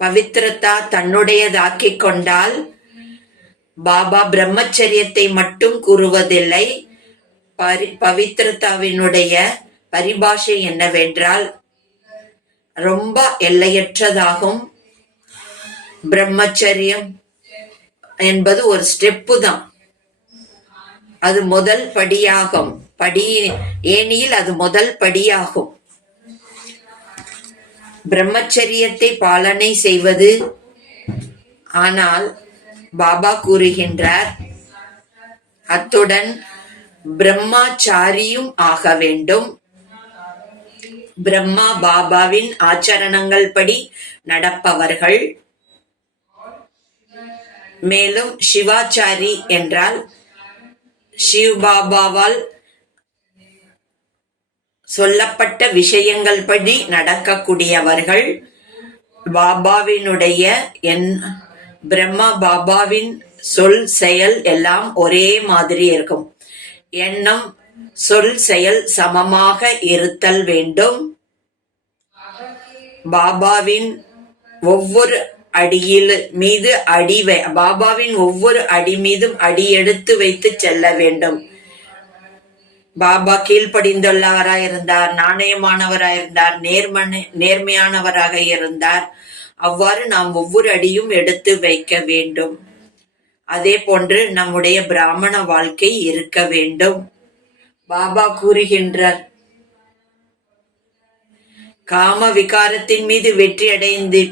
பவித்ரதா தன்னுடையதாக்கிக் கொண்டால் பாபா பிரம்மச்சரியத்தை மட்டும் கூறுவதில்லை. பவித்ரதாவினுடைய பரிபாஷை என்னவென்றால் ரொம்ப எல்லையற்றதாகும். பிரம்மச்சரியம் என்பது ஒரு ஸ்டெப்பு தான், அது முதல் படியாகும். ஏனியில் அது முதல் படியாகும். பிரம்மச்சரியத்தை பாலனை செய்வது. ஆனால் பாபா கூறுகின்றார், அத்துடன் பிரம்மாச்சாரியும் ஆக வேண்டும். பிரம்மா பாபாவின் ஆச்சரணங்கள் படி நடப்பவர்கள். மேலும் சிவாச்சாரி என்றால் சிவ் பாபாவால் சொல்லப்பட்ட விஷயங்கள் படி நடக்கக்கூடியவர்கள். பாபாவினுடைய பிரம்மா பாபாவின் சொல் செயல் எல்லாம் ஒரே மாதிரி இருக்கும். எண்ணம் சொல் செயல் சமமாக இருத்தல் வேண்டும். பாபாவின் ஒவ்வொரு பாபாவின் ஒவ்வொரு அடி மீதும் அடி எடுத்து வைத்து செல்ல வேண்டும். பாபா கீழ்ப்படிந்துள்ளவராக இருந்தார், நாணயமானவராக இருந்தார், நேர்மையானவராக இருந்தார். அவ்வாறு நாம் ஒவ்வொரு அடியும் எடுத்து வைக்க வேண்டும். அதே போன்று நம்முடைய பிராமண வாழ்க்கை இருக்க வேண்டும். பாபா கூறுகின்றார், காம விகாரத்தின் மீது வெற்றி அடைந்து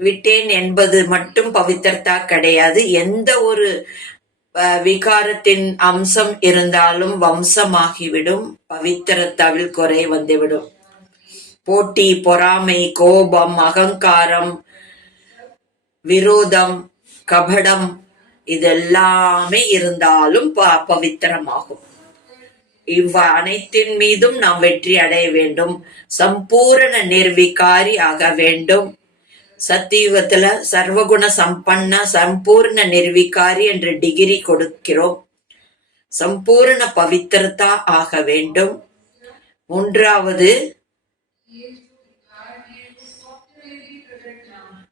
விட்டேன் என்பது மட்டும் பவித்ரதா கிடையாது. எந்த ஒரு விகாரத்தின் அம்சம் இருந்தாலும் வம்சமாகிவிடும். பவித்ரதாவில் குறை வந்துவிடும். போட்டி, பொறாமை, கோபம், அகங்காரம், விரோதம், கபடம் இதெல்லாமே இருந்தாலும் பவித்திரமாகும். அனைத்தின் மீதும் நாம் வெற்றி அடைய வேண்டும். சம்பூரண நிர்விகாரி ஆக வேண்டும். சத்தியுகத்துல சர்வகுண சம்பன்ன சம்பூர்ண நிர்விகாரி என்ற டிகிரி கொடுக்கிறோம். சம்பூர்ண பவித்திரதா ஆக வேண்டும். மூன்றாவது,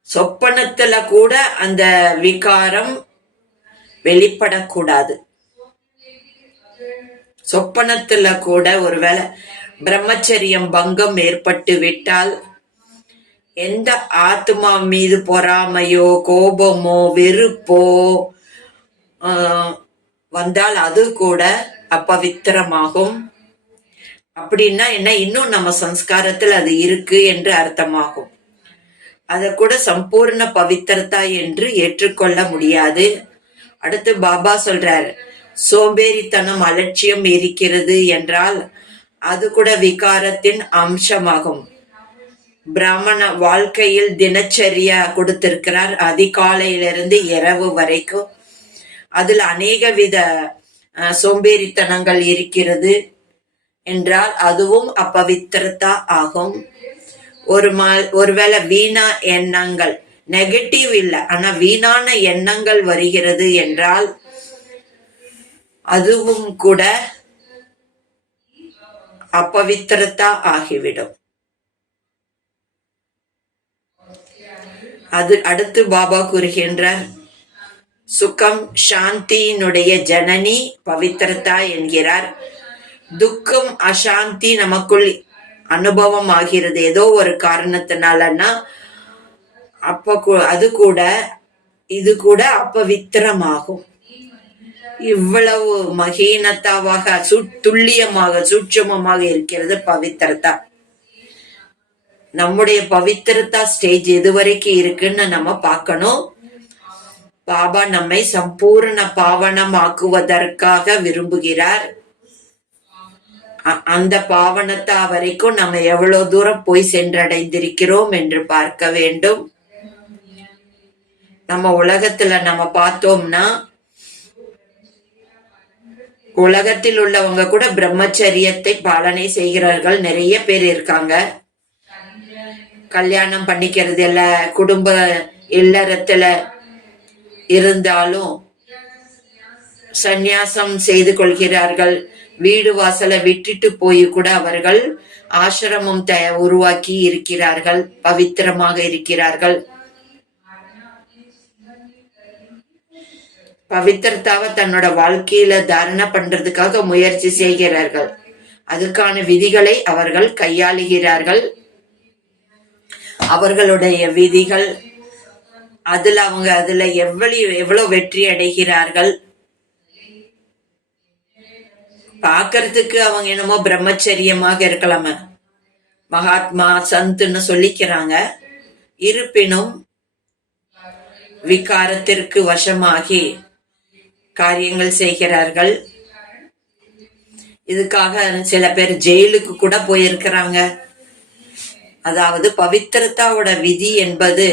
சொப்பனத்துல கூட அந்த விகாரம் வெளிப்படக்கூடாது. சொப்பனத்துல கூட ஒருவேளை பிரம்மச்சரியம் பங்கம் ஏற்பட்டு விட்டால் எந்த ஆத்மா மீது பொறாமையோ கோபமோ வெறுப்போ வந்தால் அது கூட அப்பவித்திரமாகும். அப்படின்னா என்ன, இன்னும் நம்ம சம்ஸ்காரத்தில் அது இருக்கு என்று அர்த்தமாகும். அதை கூட சம்பூர்ண பவித்திரதா என்று ஏற்றுக்கொள்ள முடியாது. அடுத்து பாபா சொல்றாரு, சோம்பேறித்தனம் அலட்சியம் இருக்கிறது என்றால் அது கூட விகாரத்தின் அம்சமாகும். பிராமண வாழ்க்கையில் தினச்சரியா கொடுத்திருக்கிறார், அதிகாலையிலிருந்து இரவு வரைக்கும். அதுல அநேக வித சோம்பேறித்தனங்கள் இருக்கிறது என்றால் அதுவும் அப்பவித்திரதா ஆகும். ஒருவேளை வீணா எண்ணங்கள், நெகட்டிவ் இல்லை, ஆனா வீணான எண்ணங்கள் வருகிறது என்றால் அதுவும் கூட அப்பவித்திரதா ஆகிவிடும். அது அடுத்து பாபா கூறுகின்றார், சுகம் சாந்தியினுடைய ஜனனி பவித்திரதா என்கிறார். துக்கம் அசாந்தி நமக்குள் அனுபவம் ஆகிறது ஏதோ ஒரு காரணத்தினாலன்னா அது கூட இது கூட அப்பவித்திரமாகும். இவ்வளவு மகீனத்தாவாக துல்லியமாக சூட்சுமமாக இருக்கிறது பவித்திரதா. நம்முடைய பவித்திரதா ஸ்டேஜ் எதுவரைக்கும் இருக்குன்னு நம்ம பார்க்கணும். பாபா நம்மை சம்பூர்ண பாவனமாக்குவதற்காக விரும்புகிறார். அந்த பாவனத்தா வரைக்கும் நம்ம எவ்வளவு தூரம் போய் சென்றடைந்திருக்கிறோம் என்று பார்க்க வேண்டும். நம்ம உலகத்துல நம்ம பார்த்தோம்னா உலகத்தில் உள்ளவங்க கூட பிரம்மச்சரியத்தை பாலனை செய்கிறார்கள். நிறைய பேர் இருக்காங்க. கல்யாணம் பண்ணிக்கிறது இல்ல, குடும்ப இல்லறத்துல இருந்தாலும் சந்நியாசம் செய்து கொள்கிறார்கள். வீடு வாசலை விட்டுட்டு போய் கூட அவர்கள் ஆசிரமம் உருவாக்கி இருக்கிறார்கள், பவித்திரமாக இருக்கிறார்கள். பவித்திரத்தாவை தன்னோட வாழ்க்கையில தாரண பண்றதுக்காக முயற்சி செய்கிறார்கள். அதுக்கான விதிகளை அவர்கள் கையாளுகிறார்கள். அவர்களுடைய விதிகள் அதுல எவ்வளவு வெற்றி அடைகிறார்கள். பாக்கிறதுக்கு அவங்க என்னமோ பிரம்மச்சரியமாக இருக்கலாம, மகாத்மா சந்துன்னு சொல்லிக்கிறாங்க. இருப்பினும் விகாரத்திற்கு வசமாகி காரியங்கள் செய்கிறார்கள். இதுக்காக சில பேர் ஜெயிலுக்கு கூட போயிருக்கிறாங்க. அதாவது பவித்திரத்தாவோட விதி என்பது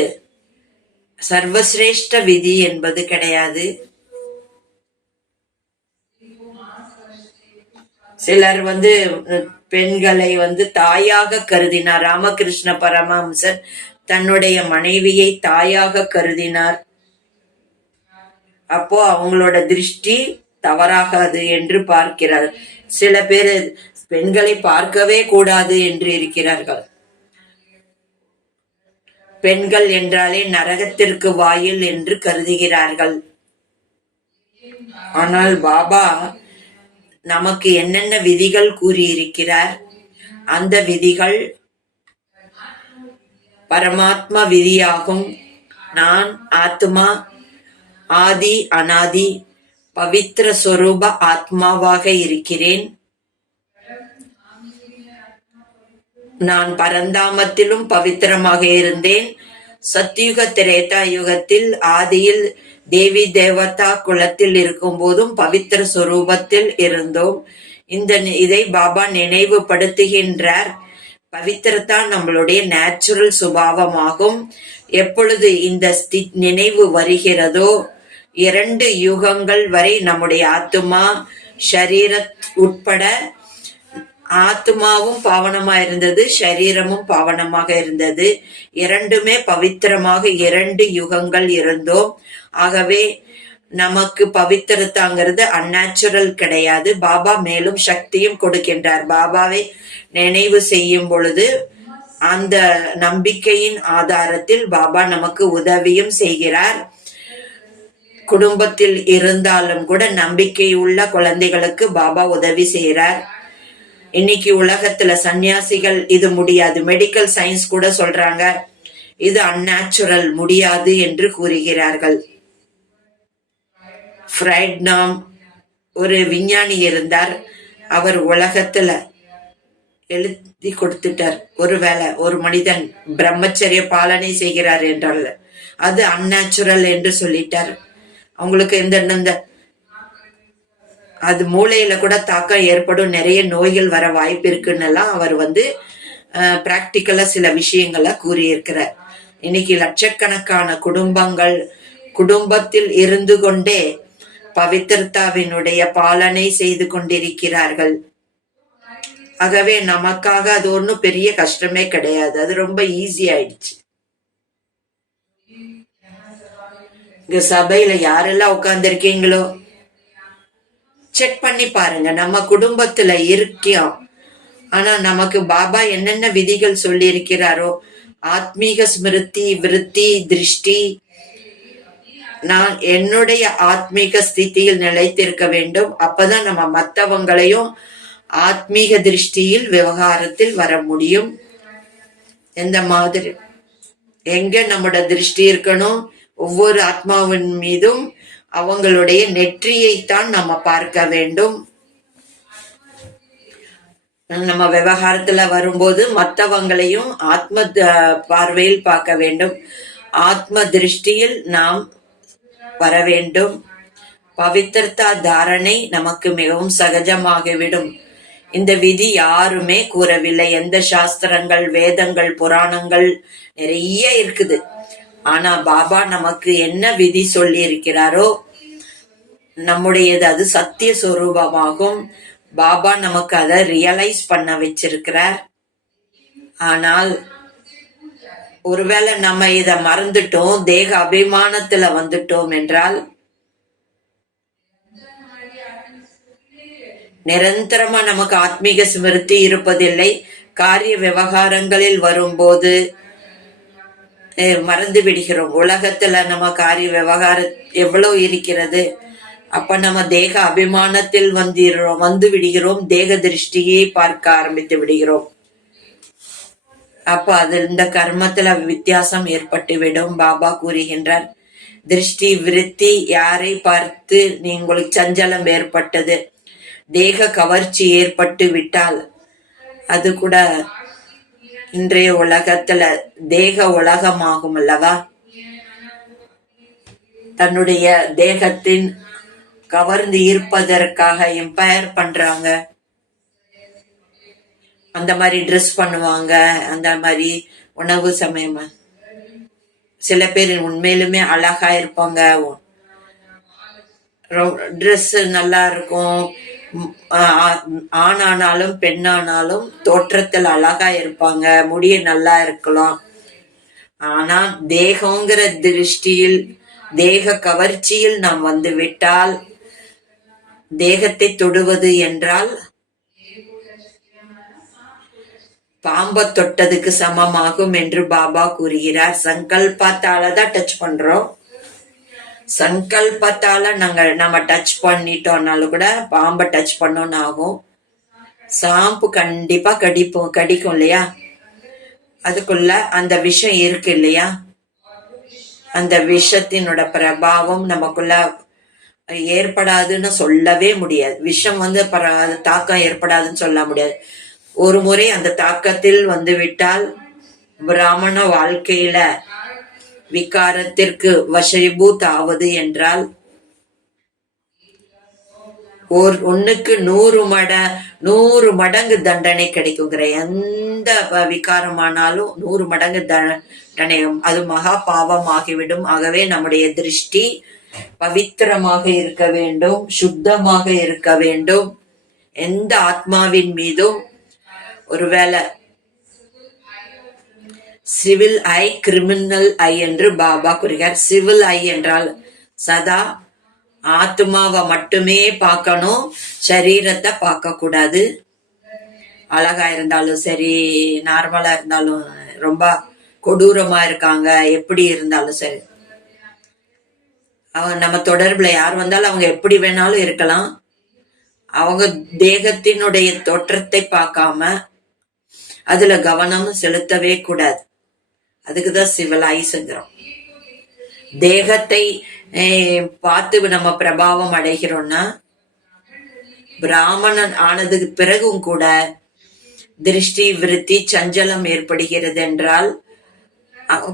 சர்வசிரேஷ்ட விதி என்பது கிடையாது. சிலர் பெண்களை தாயாக கருதினார். ராமகிருஷ்ண பரமஹம்சர் தன்னுடைய மனைவியை தாயாக கருதினார். அப்போ அவங்களோட திருஷ்டி தவறாகாது என்று பார்க்கிறார். சில பேர் பெண்களை பார்க்கவே கூடாது என்று இருக்கிறார்கள். பெண்கள் என்றாலே நரகத்திற்கு வாயில் என்று கருதுகிறார்கள். ஆனால் பாபா நமக்கு என்னென்ன விதிகள் கூறியிருக்கிறார், அந்த விதிகள் பரமாத்மா விதியாகும். நான் ஆத்மா, ஆதி அனாதி பவித்திர சொரூப ஆத்மாவாக இருக்கிறேன். நான் பரந்தாமத்திலும் பவித்திரமாக இருந்தேன். சத்யுக திரேதா யுகத்தில் ஆதியில் தேவி தேவதா குலத்தில் இருக்கும் போதும் பவித்திர சொரூபத்தில் இருந்தோம். இதை பாபா நினைவுபடுத்துகின்றார். பவித்திரத்தா நம்மளுடைய நேச்சுரல் சுபாவமாகும். எப்பொழுது இந்த நினைவு வருகிறதோ 2 யுகங்கள் வரை நம்முடைய ஆத்மா ஷரீர உட்பட, ஆத்மாவும் பாவனமா இருந்தது, ஷரீரமும் பாவனமாக இருந்தது. 2மே பவித்திரமாக 2 யுகங்கள் இருந்தோம். ஆகவே நமக்கு பவித்திரத்தாங்கிறது அந்நேச்சுரல் கிடையாது. பாபா மேலும் சக்தியும் கொடுக்கின்றார். பாபாவை நினைவு செய்யும் பொழுது அந்த நம்பிக்கையின் ஆதாரத்தில் பாபா நமக்கு உதவியும் செய்கிறார். குடும்பத்தில் இருந்தாலும் கூட நம்பிக்கை உள்ள குழந்தைகளுக்கு பாபா உதவி செய்கிறார். இன்னைக்கு உலகத்துல சன்னியாசிகள் இது முடியாது, மெடிக்கல் சயின்ஸ் கூட சொல்றாங்க இது அந்நேச்சுரல், முடியாது என்று கூறுகிறார்கள். ஃப்ரைட்னாம் ஒரு விஞ்ஞானி இருந்தார். அவர் உலகத்துல எழுதி கொடுத்துட்டார், ஒருவேளை ஒரு மனிதன் பிரம்மச்சரிய பாலனை செய்கிறார் என்றால் அது அந்நேச்சுரல் என்று சொல்லிட்டார். அவங்களுக்கு இந்த அது மூளையில கூட தாக்கம் ஏற்படும், நிறைய நோய்கள் வர வாய்ப்பு இருக்குன்னெல்லாம் அவர் பிராக்டிக்கலா சில விஷயங்களை கூறியிருக்கிறார். இன்னைக்கு லட்சக்கணக்கான குடும்பங்கள் குடும்பத்தில் இருந்து கொண்டே பவித்திரத்தாவினுடைய பாலனை செய்து கொண்டிருக்கிறார்கள். ஆகவே நமக்காக அது ஒன்றும் பெரிய கஷ்டமே கிடையாது, அது ரொம்ப ஈஸி ஆயிடுச்சு. இங்க சபையில யாரெல்லாம் உட்கார்ந்து இருக்கீங்களோ செக் பண்ணி பாருங்க, நம்ம குடும்பத்துல இருக்கோம். ஆனா நமக்கு பாபா என்னென்ன விதிகள் சொல்லி இருக்கிறாரோ, ஆத்மீக ஸ்மிருதி, விருத்தி, திருஷ்டி, நான் என்னுடைய ஆத்மீக ஸ்திதியில் நிலைத்திருக்க வேண்டும். அப்பதான் நம்ம மற்றவங்களையும் ஆத்மீக திருஷ்டியில் விவகாரத்தில் வர முடியும். எந்த மாதிரி எங்க நம்மோட திருஷ்டி இருக்கணும், ஒவ்வொரு ஆத்மாவின் மீதும் அவங்களுடைய நெற்றியைத்தான் நம்ம பார்க்க வேண்டும். நம்ம விவகாரத்துல வரும்போது மற்றவங்களையும் ஆத்ம பார்வையில் பார்க்க வேண்டும். ஆத்ம திருஷ்டியில் நாம் வர வேண்டும். பவித்திரதா தாரணை நமக்கு மிகவும் சகஜமாகிவிடும். இந்த விதி யாருமே கூறவில்லை. எந்த சாஸ்திரங்கள், வேதங்கள், புராணங்கள் நிறைய இருக்குது. ஆனா பாபா நமக்கு என்ன விதி சொல்லி இருக்கிறாரோ நம்முடையது அது சத்திய சொரூபமாகும். பாபா நமக்கு அதை ரியலைஸ் பண்ண வச்சிருக்கிறார். ஆனால் ஒருவேளை நம்ம இத மறந்துட்டோம், தேக அபிமானத்துல வந்துட்டோம் என்றால் நிரந்தரமா நமக்கு ஆத்மீக ஸ்மிருதி இருப்பதில்லை. காரிய விவகாரங்களில் வரும்போது மறந்து விடுகிறோம். உலகத்துல நம்ம காரிய விவகாரம் எவ்வளவு இருக்கிறது. அப்ப நம்ம தேக அபிமானத்தில் வந்து விடுகிறோம். தேக திருஷ்டியை பார்க்க ஆரம்பித்து விடுகிறோம். அப்ப அது இந்த கர்மத்துல வித்தியாசம் ஏற்பட்டுவிடும். பாபா கூறுகின்றார், திருஷ்டி விருத்தி யாரை பார்த்து உங்களுக்கு சஞ்சலம் ஏற்பட்டது, தேக கவர்ச்சி ஏற்பட்டு விட்டால் அது கூட இன்றைய உலகத்துல தேக உலகமாகும் அல்லவா. தன்னுடைய தேகத்தின் கவர்ந்து ஈர்ப்பதற்காக எம்பயர் பண்றாங்க. அந்த மாதிரி ட்ரெஸ் பண்ணுவாங்க, அந்த மாதிரி உணவு சமயம். சில பேர் உண்மையிலுமே அழகா இருப்பாங்க, ட்ரெஸ் நல்லா இருக்கும். ஆணானாலும் பெண்ணானாலும் தோற்றத்தில் அழகா இருப்பாங்க, முடிய நல்லா இருக்கலாம். ஆனா தேகங்கிற திருஷ்டியில், தேக கவர்ச்சியில் நாம் வந்து விட்டால், தேகத்தை தொடுவது என்றால் பாம்ப தொட்டதுக்கு சமமாகும் என்று பாபா கூறுகிறார். சங்கல்பத்தாலதான் டச் பண்றோம். சங்கல்பத்தால நம்ம டச் பண்ணிட்டோம்னாலும் கூட பாம்பை டச் பண்ணோன்னு ஆகும். சாம்பு கண்டிப்பா கடிக்கும் இல்லையா. அதுக்குள்ள அந்த விஷம் இருக்கு இல்லையா. அந்த விஷத்தினோட பிரபாவம் நமக்குள்ள ஏற்படாதுன்னு சொல்லவே முடியாது. விஷம் தாக்கம் ஏற்படாதுன்னு சொல்ல முடியாது. ஒரு முறை அந்த தாக்கத்தில் வந்து விட்டால் பிராமண வாழ்க்கையில விகாரத்திற்கு வசீபூத் ஆவது என்றால் ஒண்ணுக்கு 100 மடங்கு தண்டனை கிடைக்குங்கிற. எந்த விகாரமானாலும் 100 மடங்கு தண்டனை, அது மகா பாவம் ஆகிவிடும். ஆகவே நம்முடைய திருஷ்டி பவித்திரமாக இருக்க வேண்டும், சுத்தமாக இருக்க வேண்டும். எந்த ஆத்மாவின் மீதும் ஒருவேளை சிவில் ஐ, கிரிமினல் ஐ என்று பாபா கூறுகிறார். சிவில் ஐ என்றால் சதா ஆத்மாவை மட்டுமே பார்க்கணும், சரீரத்தை பார்க்க கூடாது. அழகா இருந்தாலும் சரி, நார்மலா இருந்தாலும், ரொம்ப கொடூரமா இருக்காங்க, எப்படி இருந்தாலும் சரி, அவங்க நம்ம தொடர்புல யார் வந்தாலும் அவங்க எப்படி வேணாலும் இருக்கலாம். அவங்க தேகத்தினுடைய தோற்றத்தை பார்க்காம அதுல கவனம் செலுத்தவே கூடாது. அதுக்குதான் சிவலைஸ்ங்கிறோம். தேகத்தை பார்த்து நம்ம பிரபாவம் அடைகிறோம்னா, பிராமணன் ஆனதுக்கு பிறகும் கூட திருஷ்டி விருத்தி சஞ்சலம் ஏற்படுகிறது என்றால்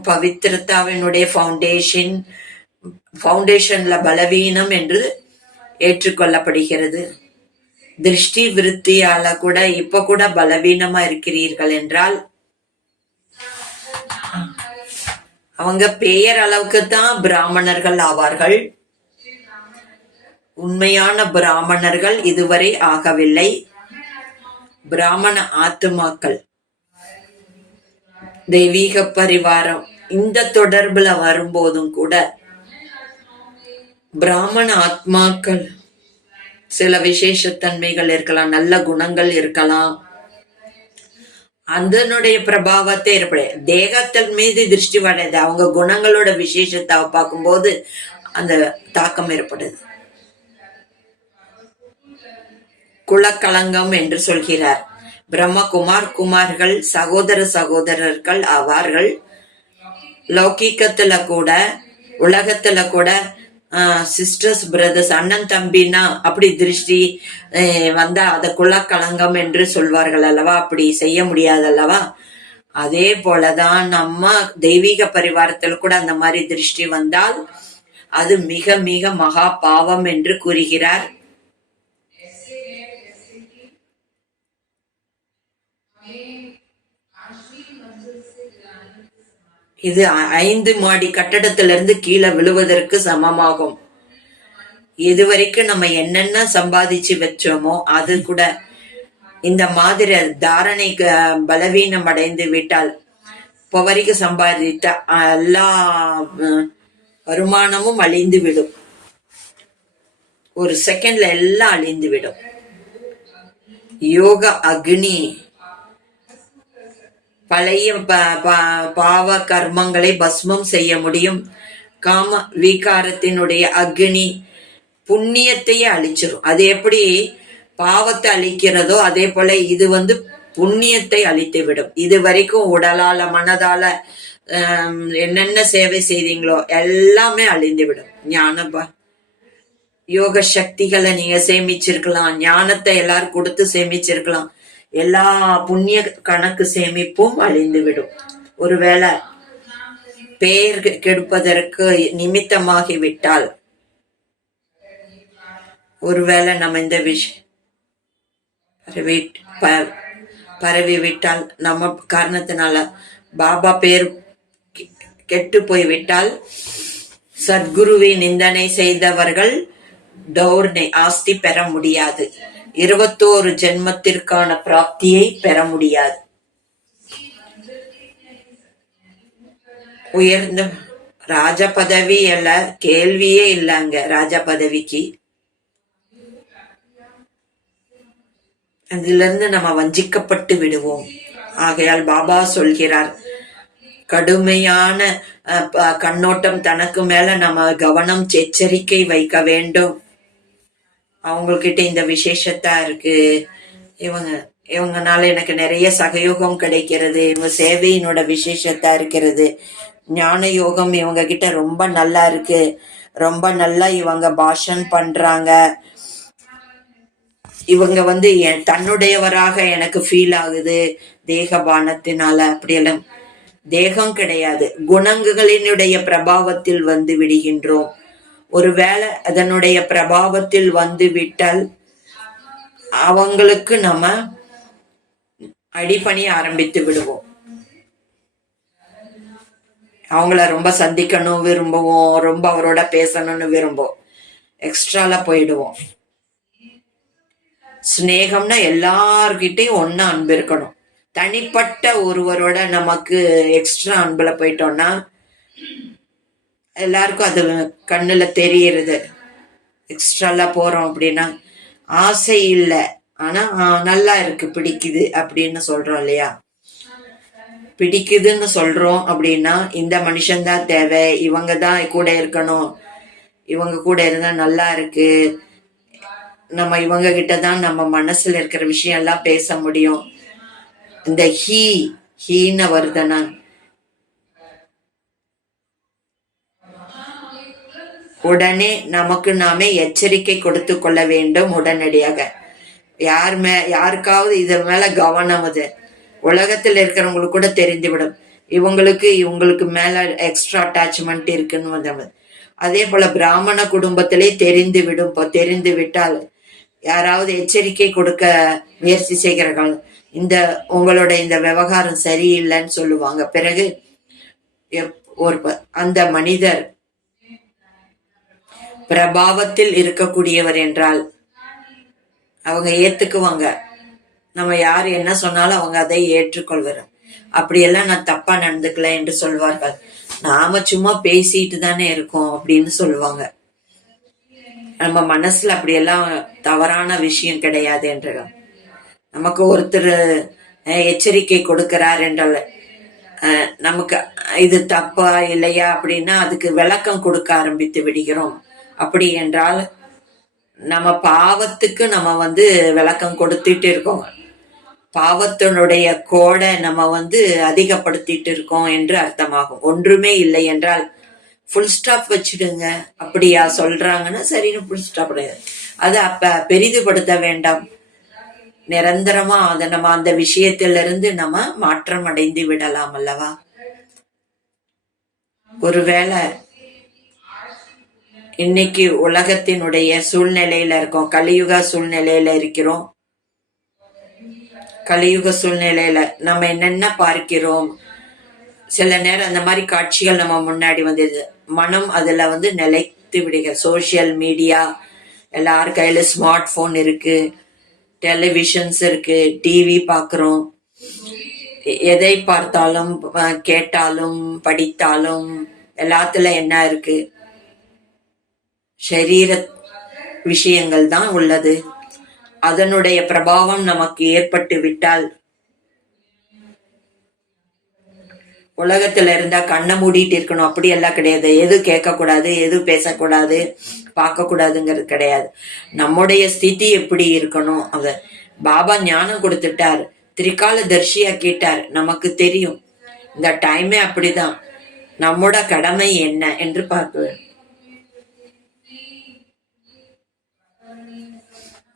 பவித்திரத்தாவினுடைய ஃபவுண்டேஷன்ல பலவீனம் என்று ஏற்றுக்கொள்ளப்படுகிறது. திருஷ்டி விருத்தியால கூட இப்ப கூட பலவீனமா இருக்கிறீர்கள் என்றால் அவங்க பெயர் அளவுக்கு தான் பிராமணர்கள் ஆவார்கள். உண்மையான பிராமணர்கள் இதுவரை ஆகவில்லை. பிராமண ஆத்துமாக்கள் தெய்வீக பரிவாரம் இந்த தொடர்புல வரும்போதும் கூட பிராமண ஆத்மாக்கள் சில விசேஷத்தன்மைகள் இருக்கலாம், நல்ல குணங்கள் இருக்கலாம். அதனுடைய பிரபாவத்தை ஏற்படும். தேகத்தின் மீது திருஷ்டி வரைது, அவங்க குணங்களோட விசேஷத்தை பார்க்கும்போது அந்த தாக்கம் ஏற்படுது. குலக்கலங்கம் என்று சொல்கிறார். குமார்கள் சகோதரர்கள் ஆவார்கள். லௌகிக்கத்துல கூட, உலகத்துல கூட சிஸ்டர்ஸ் பிரதர்ஸ், அண்ணன் தம்பினா அப்படி திருஷ்டி வந்தா அத குலக்கலங்கம் என்று சொல்வார்கள் அல்லவா. அப்படி செய்ய முடியாது அல்லவா. அதே போலதான் நம்ம தெய்வீக பரிவாரத்தில் கூட அந்த மாதிரி திருஷ்டி வந்தால் அது மிக மிக மகா பாவம் என்று கூறுகிறார். இது 5 மாடி கட்டடத்திலிருந்து கீழே விழுவதற்கு சமமாகும். இதுவரைக்கும் நம்ம என்னென்ன சம்பாதிச்சு வச்சோமோ அது கூட இந்த மாதிரி தாரணை பலவீனம் அடைந்து விட்டால், இப்போ வரைக்கும் சம்பாதித்த எல்லா வருமானமும் அழிந்து விடும். ஒரு செகண்ட்ல எல்லாம் அழிந்து விடும். யோக அக்னி பழைய பாவ கர்மங்களை பஸ்மம் செய்ய முடியும். காம விகாரத்தினுடைய அக்னி புண்ணியத்தையே அழிச்சிரும். அது எப்படி பாவத்தை அழிக்கிறதோ அதே போல இது புண்ணியத்தை அழித்து விடும். இது வரைக்கும் உடலால மனதால என்னென்ன சேவை செய்தீங்களோ எல்லாமே அழிந்து விடும். யோக சக்திகளை நீங்க சேமிச்சிருக்கலாம், ஞானத்தை எல்லாரும் கொடுத்து சேமிச்சிருக்கலாம், எல்லா புண்ணிய கணக்கு சேமிப்பும் அழிந்து விடும். ஒருவேளை பெயர் கெடுப்பதற்கு நிமித்தமாகி விட்டால், ஒருவேளை நம்ம இந்த விஷயம் பரவி விட்டால், நம்ம காரணத்தினால பாபா பேர் கெட்டு போய்விட்டால், சத்குருவை நிந்தனை செய்தவர்கள் டௌர்னை ஆஸ்தி பெற முடியாது. 21 ஜென்மத்திற்கான பிராப்தியை பெற முடியாது. உயர்ந்த ராஜ பதவி அல்ல, கேள்வியே இல்லைங்க ராஜ பதவிக்கு. அதிலிருந்து நம்ம வஞ்சிக்கப்பட்டு விடுவோம். ஆகையால் பாபா சொல்கிறார், கடுமையான கண்ணோட்டம் தனக்கு மேல நம்ம கவனம் எச்சரிக்கை வைக்க வேண்டும். அவங்கக்கிட்ட இந்த விசேஷத்தா இருக்கு, இவங்கனால எனக்கு நிறைய சகயோகம் கிடைக்கிறது, இவங்க சேவையினோட விசேஷத்தா இருக்கிறது, ஞான யோகம் இவங்க கிட்ட ரொம்ப நல்லா இருக்கு, ரொம்ப நல்லா இவங்க பாஷன் பண்றாங்க, இவங்க தன்னுடையவராக எனக்கு ஃபீல் ஆகுது தேகபானத்தினால. அப்படியெல்லாம் தேகம் கிடையாது, குணங்களினுடைய பிரபாவத்தில் விடுகின்றோம். ஒருவேளை அதனுடைய பிரபாவத்தில் விட்டால் அவங்களுக்கு நம்ம அடிபணி ஆரம்பித்து விடுவோம். அவங்கள ரொம்ப சந்திக்கணும் விரும்புவோம், ரொம்ப அவரோட பேசணும்னு விரும்புவோம், எக்ஸ்ட்ரால போயிடுவோம். ஸ்நேகம்னா எல்லார்கிட்டையும் ஒன்னா அன்பு இருக்கணும். தனிப்பட்ட ஒருவரோட நமக்கு எக்ஸ்ட்ரா அன்புல போயிட்டோம்னா எல்லாருக்கும் அது கண்ணுல தெரியுது. எக்ஸ்ட்ரால போறோம் அப்படின்னா ஆசை இல்லை, ஆனா நல்லா இருக்கு, பிடிக்குது அப்படின்னு சொல்றோம் இல்லையா? பிடிக்குதுன்னு சொல்றோம் அப்படின்னா இந்த மனுஷன்தான் தேவை, இவங்க தான் கூட இருக்கணும், இவங்க கூட இருந்தா நல்லா இருக்கு, நம்ம இவங்க கிட்டதான் நம்ம மனசுல இருக்கிற விஷயம் எல்லாம் பேச முடியும். இந்த ஹீன்னு வருதுன்னா உடனே நமக்கு நாமே எச்சரிக்கை கொடுத்து கொள்ள வேண்டும். உடனடியாக யாருக்காவது இதன் மேல கவனம், அது உலகத்தில் இருக்கிறவங்களுக்கு கூட தெரிந்துவிடும், இவங்களுக்கு மேல எக்ஸ்ட்ரா அட்டாச்மெண்ட் இருக்குன்னு. அதே போல பிராமண குடும்பத்திலே தெரிந்து விட்டால் யாராவது எச்சரிக்கை கொடுக்க முயற்சி செய்கிறார்கள், உங்களோட இந்த விவகாரம் சரியில்லைன்னு சொல்லுவாங்க. பிறகு அந்த மனிதர் பிரபாவத்தில் இருக்கக்கூடியவர் என்றால் அவங்க ஏத்துக்குவாங்க. நம்ம யாரு என்ன சொன்னாலும் அவங்க அதை ஏற்றுக்கொள்வார். அப்படியெல்லாம் நான் தப்பா நடந்துக்கல என்று சொல்வார்கள். நாம சும்மா பேசிட்டு தானே இருக்கோம் அப்படின்னு சொல்லுவாங்க. நம்ம மனசுல அப்படியெல்லாம் தவறான விஷயம் கிடையாது என்று நமக்கு ஒருத்தர் எச்சரிக்கை கொடுக்கிறார் என்றால் நமக்கு இது தப்பா இல்லையா அப்படின்னா அதுக்கு விளக்கம் கொடுக்க ஆரம்பித்து விடுகிறோம். அப்படி என்றால் நம்ம பாவத்துக்கு நம்ம விளக்கம் கொடுத்துட்டு இருக்கோம், பாவத்தினுடைய கோடை நம்ம அதிகப்படுத்திட்டு இருக்கோம் என்று அர்த்தமாகும். ஒன்றுமே இல்லை என்றால் ஃபுல் ஸ்டாப் வச்சுடுங்க. அப்படியா சொல்றாங்கன்னா சரின்னு ஃபுல் ஸ்டாப் கிடையாது. அது அப்ப பெரிதுபடுத்த வேண்டாம். நிரந்தரமா அதை நம்ம அந்த விஷயத்திலிருந்து நம்ம மாற்றம் அடைந்து விடலாம் அல்லவா? ஒருவேளை இன்னைக்கு உலகத்தினுடைய சூழ்நிலையில இருக்கோம், கலியுக சூழ்நிலையில இருக்கிறோம். கலியுக சூழ்நிலையில நம்ம என்னென்ன பார்க்கிறோம், சில நேரம் அந்த மாதிரி காட்சிகள் நம்ம முன்னாடி வந்தது, மனம் அதுல நிலைத்து விடுக. சோசியல் மீடியா, எல்லார் கையில ஸ்மார்ட் போன் இருக்கு, டெலிவிஷன்ஸ் இருக்கு, டிவி பார்க்கிறோம். எதை பார்த்தாலும் கேட்டாலும் படித்தாலும் எல்லாத்துல என்ன இருக்கு? சரீர விஷயங்கள் தான் உள்ளது. அதனுடைய பிரபாவம் நமக்கு ஏற்பட்டு விட்டால் உலகத்துல இருந்தா கண்ணை மூடிட்டு இருக்கணும் அப்படி எல்லாம் கிடையாது. எது கேட்கக்கூடாது, எது பேசக்கூடாது, பார்க்க கூடாதுங்கிறது கிடையாது. நம்முடைய ஸ்திதி எப்படி இருக்கணும், அத பாபா ஞானம் கொடுத்துட்டார், திரிகால தர்ஷியா கேட்டார். நமக்கு தெரியும் இந்த டைமே அப்படிதான். நம்மோட கடமை என்ன என்று பார்க்க,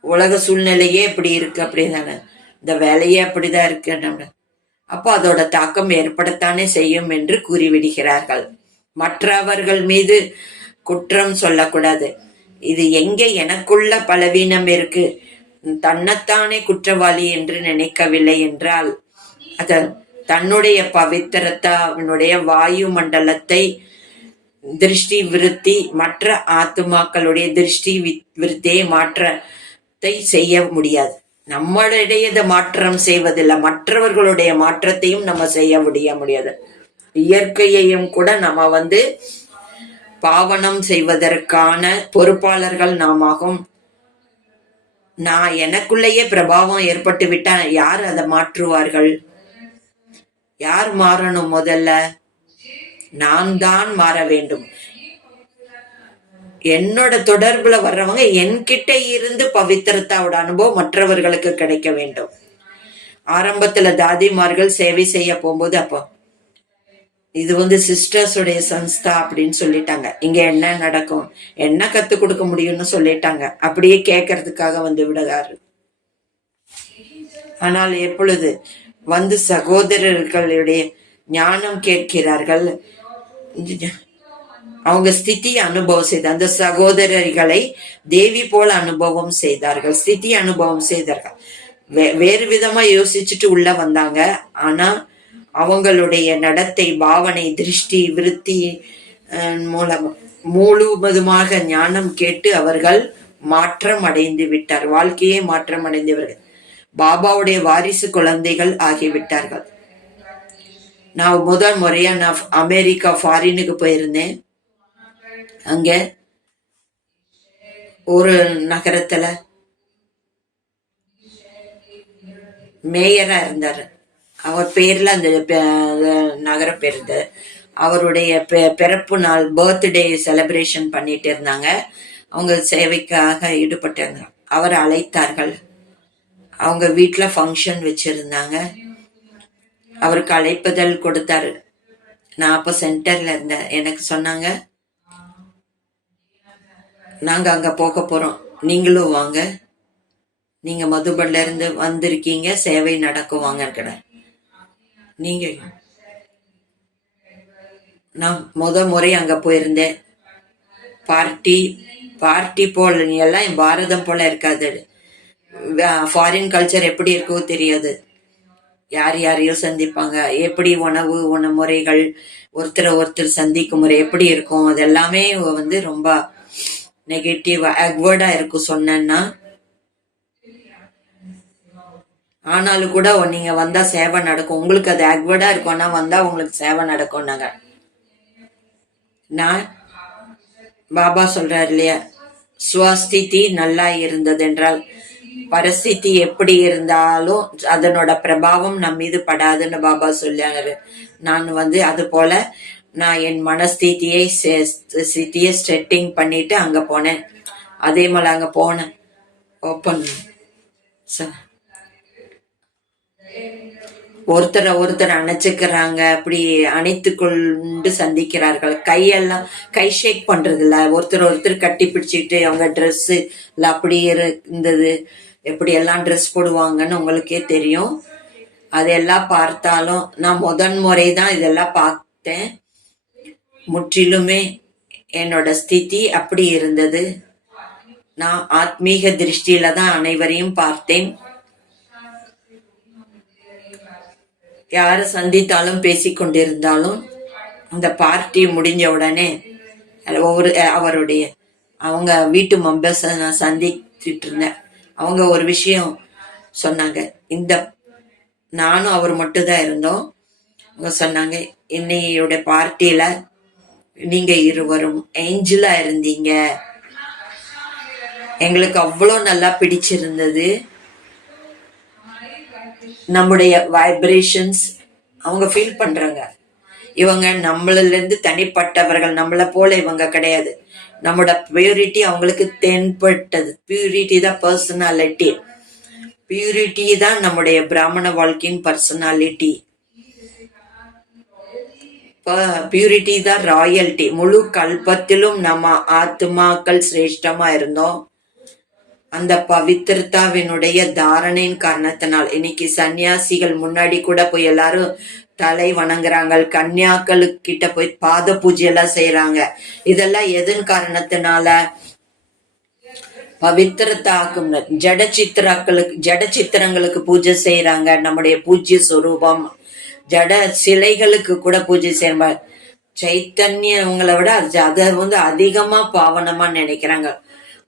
உலக சூழ்நிலையே இப்படி இருக்கு அப்படிதானே, இந்த வேலையே அப்படிதான் இருக்கு நம்ம. அப்போ அதோட தாக்கம் ஏற்படத்தானே செய்யும் என்று கூறிவிடுகிறார்கள். மற்றவர்கள் மீது குற்றம் சொல்லக்கூடாது. இது எங்கே எனக்குள்ள பலவீனம் இருக்கு, தன்னைத்தானே குற்றவாளி என்று நினைக்கவில்லை என்றால் அத தன்னுடைய பவித்திரத்தை, அவனுடைய வாயு மண்டலத்தை திருஷ்டி விருத்தி, மற்ற ஆத்துமாக்களுடைய திருஷ்டி விருத்தியை மாற்றத்தை செய்ய முடியாது. நம்மளுடைய மாற்றம் செய்வதில்லை, மற்றவர்களுடைய மாற்றத்தையும் நம்ம செய்ய முடியாது. இயற்கையையும் கூட நம்ம பாவனம் செய்வதற்கான பொறுப்பாளர்கள் நாமாகும். நான் எனக்குள்ளேயே பிரபாவம் ஏற்பட்டு விட்டா யார் அதை மாற்றுவார்கள்? யார் மாறணும்? முதல்ல நான் தான் மாற வேண்டும். என்னோட தொடர்புல வர்றவங்க என்கிட்ட இருந்து பவித்திரத்தாவோட அனுபவம் மற்றவர்களுக்கு கிடைக்க வேண்டும். ஆரம்பத்துல தாதிமார்கள் சேவை செய்ய போகும்போது அப்போ இது சிஸ்டர்ஸ் உடைய சன்ஸ்தா அப்படின்னு சொல்லிட்டாங்க. இங்க என்ன நடக்கும், என்ன கத்து கொடுக்க முடியும்னு சொல்லிட்டாங்க. அப்படியே கேட்கறதுக்காக விடுறாரு. ஆனால் எப்பொழுது சகோதரர்களுடைய ஞானம் கேட்கிறார்கள், அவங்க ஸ்திதி அனுபவம் செய்த அந்த சகோதரர்களை தேவி போல அனுபவம் செய்தார்கள், ஸ்திதி அனுபவம் செய்தார்கள். வேறு விதமா யோசிச்சுட்டு உள்ள வந்தாங்க. ஆனா அவங்களுடைய நடத்தை, பாவனை, திருஷ்டி விருத்தி மூலம் முழுவதுமாக ஞானம் கேட்டு அவர்கள் மாற்றம் அடைந்து விட்டார். வாழ்க்கையே மாற்றம் அடைந்தவர்கள் பாபாவுடைய வாரிசு குழந்தைகள் ஆகிவிட்டார்கள். நான் முதல் முறையா நான் அமெரிக்கா ஃபாரினுக்கு போயிருந்தேன். அங்க ஒரு நகரத்துல மேயரா இருந்தாரு. அவர் பேர்ல அந்த நகர பேர், அவருடைய பிறப்பு நாள் பர்த்டே செலிப்ரேஷன் பண்ணிட்டு இருந்தாங்க. அவங்க சேவைக்காக ஈடுபட்டாங்க. அவர் அழைத்தார்கள். அவங்க வீட்டுல ஃபங்க்ஷன் வச்சிருந்தாங்க. அவருக்கு அழைப்புதல் கொடுத்தாரு. நான் அப்ப சென்டர்ல இருந்தேன். எனக்கு சொன்னாங்க, நாங்க அங்க போக போறோம், நீங்களும் வாங்க, நீங்க மதுபன்ல இருந்து வந்திருக்கீங்க, சேவை நடக்குவாங்க. நீங்க நான் முறை அங்க போயிருந்தேன். பார்ட்டி போல எல்லாம் பாரதம் போல இருக்காது. ஃபாரின் கல்ச்சர் எப்படி இருக்கோ தெரியாது. யார் யாரையும் சந்திப்பாங்க, எப்படி உணவு முறைகள், ஒருத்தர் சந்திக்கும் முறை எப்படி இருக்கும், அது எல்லாமே ரொம்ப நெகட்டிவ் அக்வர்டா இருக்கும் சொன்னா. ஆனாலும் கூட நீங்க வந்தா சேவை நடக்கும். உங்களுக்கு அது அக்வர்டா இருக்கும்னா வந்தா உங்களுக்கு சேவை நடக்கும். நான் பாபா சொல்றாரு இல்லையா, ஸ்வஸ்திதி நல்லா இருந்தது என்றால் பரிஸ்திதி எப்படி இருந்தாலும் அதனோட பிரபாவம் நம் மீது படாதுன்னு பாபா சொல்லாரு. நான் அது போல நான் என் மனஸ்திதியை செட்டிங் பண்ணிட்டு அங்க போனேன். அதே மாதிரி அங்க போனேன், ஓப்பன் ஒருத்தர் அணைச்சுக்கிறாங்க, அப்படி அணைத்து கொண்டு சந்திக்கிறார்கள். கை ஷேக் பண்றது இல்ல, ஒருத்தர் கட்டி பிடிச்சிட்டு அவங்க ட்ரெஸ் அப்படி இருந்தது. எப்படி எல்லாம் ட்ரெஸ் போடுவாங்கன்னு உங்களுக்கே தெரியும். அதெல்லாம் பார்த்தாலும் நான் முறைதான் இதெல்லாம் பார்த்தேன். முற்றிலுமே என்னோட ஸ்திதி அப்படி இருந்தது. நான் ஆத்மீக திருஷ்டியில தான் அனைவரையும் பார்த்தேன். யாரு சந்தித்தாலும் பேசிக்கொண்டிருந்தாலும் அந்த பார்ட்டி முடிஞ்ச உடனே அவங்க வீட்டு மெம்பர்ஸ் நான் சந்திச்சுட்டு இருந்தேன். அவங்க ஒரு விஷயம் சொன்னாங்க. நானும் அவர் மட்டும் தான் இருந்தோம். அவங்க சொன்னாங்க, இன்னையோட பார்ட்டியில நீங்க இருவரும் ஏஞ்சலா இருந்தீங்க. எங்களுக்கு அவ்வளோ நல்லா பிடிச்சிருந்தது. நம்முடைய வைப்ரேஷன்ஸ் அவங்க ஃபீல் பண்றாங்க. இவங்க நம்மள இருந்து தனிப்பட்டவர்கள், நம்மள போல இவங்க கிடையாது. நம்மளோட பியூரிட்டி அவங்களுக்கு தென்பட்டது. பியூரிட்டி தான் பர்சனாலிட்டி. பியூரிட்டி தான் நம்முடைய பிராமண வாழ்க்கையின் பர்சனாலிட்டி. பியூரிட்டி தான் ராயல்டி. முழு கல்பத்திலும் நம்ம ஆத்மாக்கள் சிரேஷ்டமா இருந்தோம். அந்த பவித்திரத்தாவினுடைய தாரணையின் காரணத்தினால் இன்னைக்கு சன்னியாசிகள் முன்னாடி கூட போய் எல்லாரும் தலை வணங்குறாங்க. கன்னியாக்களுக்கு கிட்ட போய் பாத பூஜை எல்லாம் செய்யறாங்க. இதெல்லாம் எதன் காரணத்தினால? பவித்திரத்தாக்கும் ஜட சித்திரங்களுக்கு பூஜை செய்யறாங்க. நம்முடைய பூஜ்ய சொரூபம் ஜட சிலைகளுக்கு கூட பூஜை செய்யறாங்க. சைத்தன்யவங்களை விட அதை அதிகமா பாவனமா நினைக்கிறாங்க.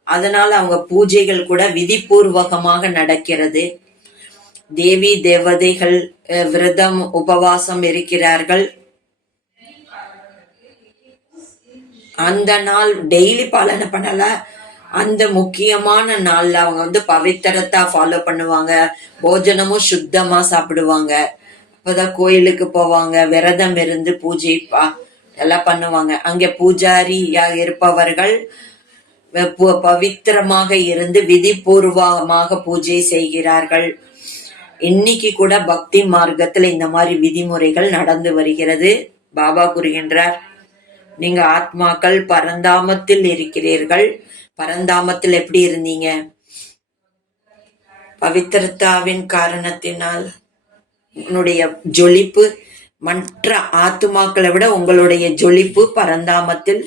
அதனால அவங்க பூஜைகள் கூட விதிபூர்வகமாக நடக்கிறது. தேவி தேவதைகள் விரதம் உபவாசம் இருக்கிறார்கள். அந்த நாள் டெய்லி பாலனை பண்ணல. அந்த முக்கியமான நாள்ல அவங்க பவித்திரத்தா ஃபாலோ பண்ணுவாங்க. போஜனமும் சுத்தமா சாப்பிடுவாங்க. அப்பதான் கோயிலுக்கு போவாங்க. விரதம் இருந்து பூஜை எல்லாம் பண்ணுவாங்க. அங்க பூஜாரியா இருப்பவர்கள் பவித்திரமாக இருந்து விதிபூர்வமாக பூஜை செய்கிறார்கள். இன்னைக்கு கூட பக்தி மார்க்கத்துல இந்த மாதிரி விதிமுறைகள் நடந்து வருகிறது. பாபா கூறுகின்றார், நீங்க ஆத்மாக்கள் பரந்தாமத்தில் இருக்கிறீர்கள். பரந்தாமத்தில் எப்படி இருந்தீங்க? பவித்திரத்தாவின் காரணத்தினால் உன்னுடைய ஜொலிப்பு மற்ற ஆத்மாக்களை விட உங்களுடைய ஜொலிப்பு பரந்தாமத்தில்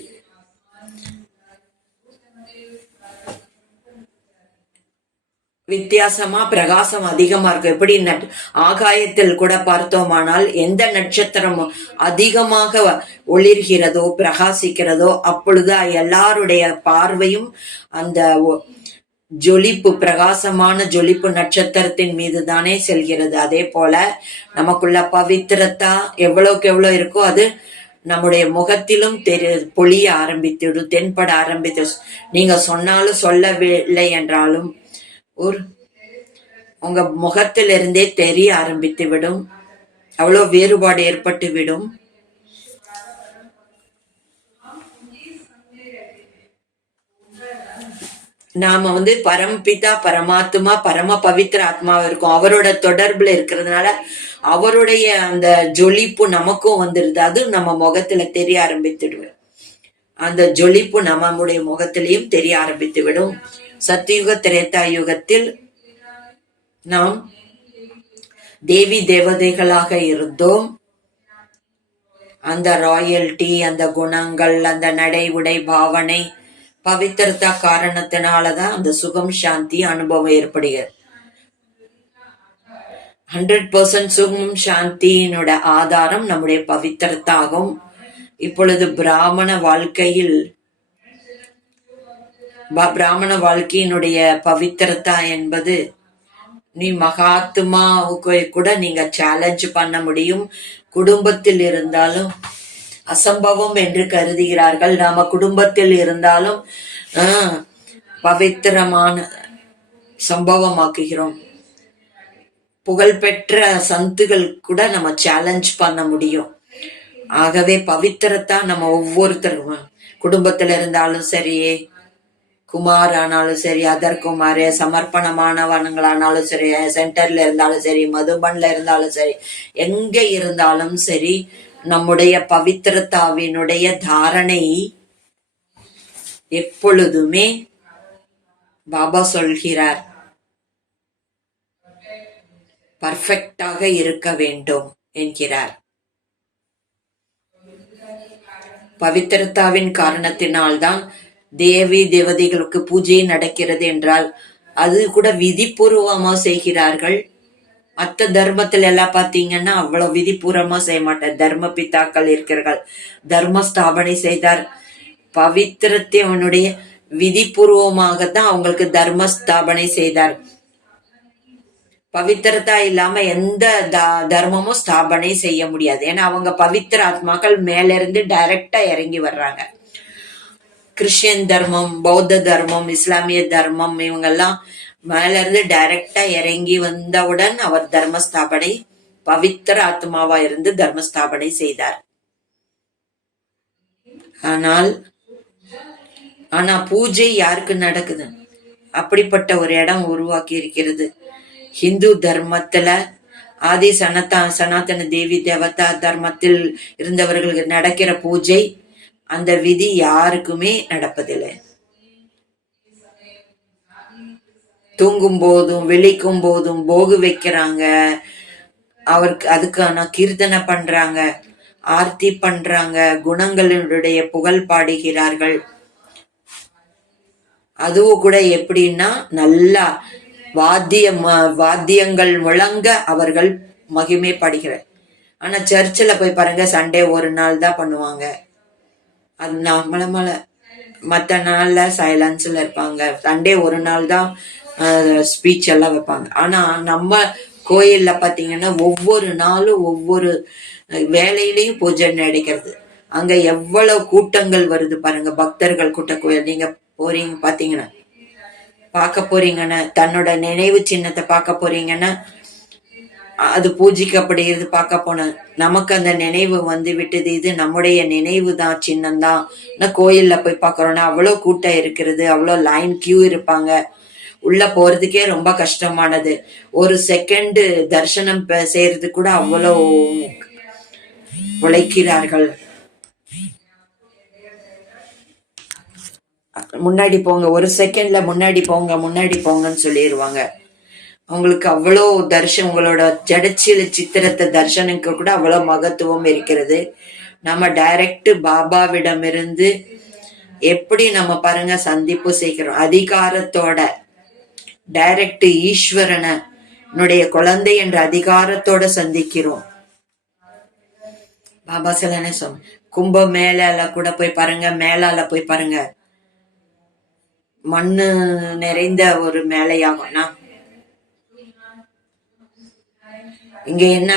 வித்தியாசமா பிரகாசம் அதிகமா இருக்கு. எப்படி ஆகாயத்தில் கூட பார்த்தோமானால் எந்த நட்சத்திரம் அதிகமாக ஒளிர்கிறதோ பிரகாசிக்கிறதோ அப்பொழுது எல்லாருடைய பார்வையும் அந்த ஜொலிப்பு பிரகாசமான ஜொலிப்பு நட்சத்திரத்தின் மீது தானே செல்கிறது. அதே போல நமக்குள்ள பவித்திரத்தா எவ்வளவுக்கு எவ்வளவு இருக்கோ அது நம்முடைய முகத்திலும் பொழிய ஆரம்பித்துடும், தென்பட ஆரம்பித்து. நீங்க சொன்னாலும் சொல்லவில்லை என்றாலும் உங்க முகத்திலிருந்தே தெரிய ஆரம்பித்து விடும். அவ்வளவு வேறுபாடு ஏற்பட்டு விடும். நாம பரம்பிதா பரமாத்மா பரம பவித்திர ஆத்மாவா இருக்கும். அவரோட தொடர்புல இருக்கிறதுனால அவருடைய அந்த ஜொலிப்பு நமக்கும் வந்துருது. அது நம்ம முகத்துல தெரிய ஆரம்பித்துடுவோம். அந்த ஜொலிப்பு நம்முடைய முகத்திலையும் தெரிய ஆரம்பித்து விடும். சத்தியுக திரேதா யுகத்தில் நாம் தேவி தேவதைகளாக இருந்தோம். அந்த ராயல்டி, அந்த குணங்கள், அந்த நடை உடை பாவனை பவித்திரத்தா காரணத்தினாலதான் அந்த சுகம் சாந்தி அனுபவம் ஏற்படுகிறது. 100% சுகம் சாந்தியினோட ஆதாரம் நம்முடைய பவித்திரத்தாகும். இப்பொழுது பிராமண வாழ்க்கையினுடைய பவித்திரத்தா என்பது நீ மகாத்மாவுக்கு கூட நீங்க சேலஞ்ச் பண்ண முடியும். குடும்பத்தில் இருந்தாலும் அசம்பவம் என்று கருதுகிறார்கள். நாம குடும்பத்தில் இருந்தாலும் பவித்திரமான சம்பவமாக்குகிறோம். புகழ்பெற்ற சந்துகள் கூட நம்ம சேலஞ்ச் பண்ண முடியும். ஆகவே பவித்திரத்தா நம்ம ஒவ்வொருத்தருக்கும் குடும்பத்துல இருந்தாலும் சரி, குமார் ஆனாலும் சரி, அதர்குமார், சமர்ப்பணமானவங்களானாலும் சரி, சென்டர்ல இருந்தாலும் சரி, மதுபன்ல இருந்தாலும் சரி, எங்க இருந்தாலும் சரி, நம்முடைய பவித்திரத்தாவினுடைய தாரணை எப்பொழுதுமே பாபா சொல்கிறார் பர்ஃபெக்டாக இருக்க வேண்டும் என்கிறார். பவித்திரத்தாவின் காரணத்தினால்தான் தேவி தேவதைகளுக்கு பூஜை நடக்கிறது என்றால் அது கூட விதிபூர்வமா செய்கிறார்கள். மற்ற தர்மத்துல எல்லாம் பாத்தீங்கன்னா அவ்வளவு விதிபூர்வமா செய்ய மாட்டார். தர்ம பிதாக்கள் இருக்கிறார்கள், தர்ம ஸ்தாபனை செய்தார். பவித்திரத்தினுடைய விதிபூர்வமாகத்தான் அவங்களுக்கு தர்ம ஸ்தாபனை செய்தார். பவித்திரத்தா இல்லாம எந்த தர்மமும் ஸ்தாபனை செய்ய முடியாது. ஏன்னா அவங்க பவித்திர ஆத்மாக்கள் மேல இருந்து டைரக்டா இறங்கி வர்றாங்க. கிறிஸ்டியன் தர்மம், பௌத்த தர்மம், இஸ்லாமிய தர்மம் இவங்கெல்லாம் மேல இருந்து டைரக்டா இறங்கி வந்தவுடன் அவர் தர்மஸ்தாபனை பவித்திர ஆத்மாவா இருந்து தர்மஸ்தாபனை செய்தார். ஆனா பூஜை யாருக்கு நடக்குது? அப்படிப்பட்ட ஒரு இடம் உருவாக்கி இருக்கிறது. ஹிந்து தர்மத்துல ஆதி சனாதன தேவி தேவதா தர்மத்தில் இருந்தவர்களுக்கு நடக்கிற பூஜை, அந்த விதி யாருக்குமே நடப்பதில்லை. தூங்கும் போதும் விழிக்கும் போதும் போகு வைக்கிறாங்க, அவருக்கு அதுக்கான கீர்த்தனை பண்றாங்க, ஆர்த்தி பண்றாங்க, குணங்களுடைய புகழ் பாடுகிறார்கள். அதுவும் கூட எப்படின்னா நல்லா வாத்தியங்கள் முழங்க அவர்கள் மகிமை பாடுகிறார். ஆனா சர்ச்சில் போய் பாருங்க, சண்டே ஒரு நாள் தான் பண்ணுவாங்க. அது நம்மள மற்ற நாள்ல சைலன்ஸ்ல இருப்பாங்க. சண்டே ஒரு நாள் தான் ஸ்பீச் எல்லாம் வைப்பாங்க. ஆனா நம்ம கோயில்ல பாத்தீங்கன்னா ஒவ்வொரு நாளும் ஒவ்வொரு வேலையிலையும் பூஜை நடக்கிறது. அங்க எவ்வளவு கூட்டங்கள் வருது பாருங்க, பக்தர்கள் கூட்ட. கோயில் நீங்க போறீங்க பாத்தீங்கன்னா, பார்க்க போறீங்கன்னா, தன்னோட நினைவு சின்னத்தை பார்க்க போறீங்கன்னா, அது பூஜிக்கப்படுகிறது. பார்க்க போன நமக்கு அந்த நினைவு வந்து விட்டது, இது நம்முடைய நினைவு தான், சின்னம் தான். கோயில்ல போய் பார்க்கறோம்னா அவ்வளவு கூட்டம் இருக்கிறது, அவ்வளவு லைன் கியூ இருப்பாங்க. உள்ள போறதுக்கே ரொம்ப கஷ்டமானது. ஒரு செகண்ட் தரிசனம் செய்யறது கூட அவ்வளவு உழைக்கிறார்கள். முன்னாடி போங்க, ஒரு செகண்ட்ல முன்னாடி போங்கன்னு சொல்லிடுவாங்க. அவங்களுக்கு அவ்வளோ உங்களோட ஜடச்சில சித்திரத்தை தர்சனுக்கு கூட அவ்வளவு மகத்துவம் இருக்கிறது. நம்ம டைரக்ட் பாபாவிடமிருந்து எப்படி நம்ம பாருங்க சந்திப்பு செய்கிறோம், அதிகாரத்தோட டைரக்ட் ஈஸ்வரனை என்னுடைய குழந்தை என்ற அதிகாரத்தோட சந்திக்கிறோம். பாபா சில சொன்ன கும்ப மேலால கூட போய் பாருங்க, மேலால போய் பாருங்க, மண்ணு நிறைந்த ஒரு மேலையாகும்னா இங்க என்ன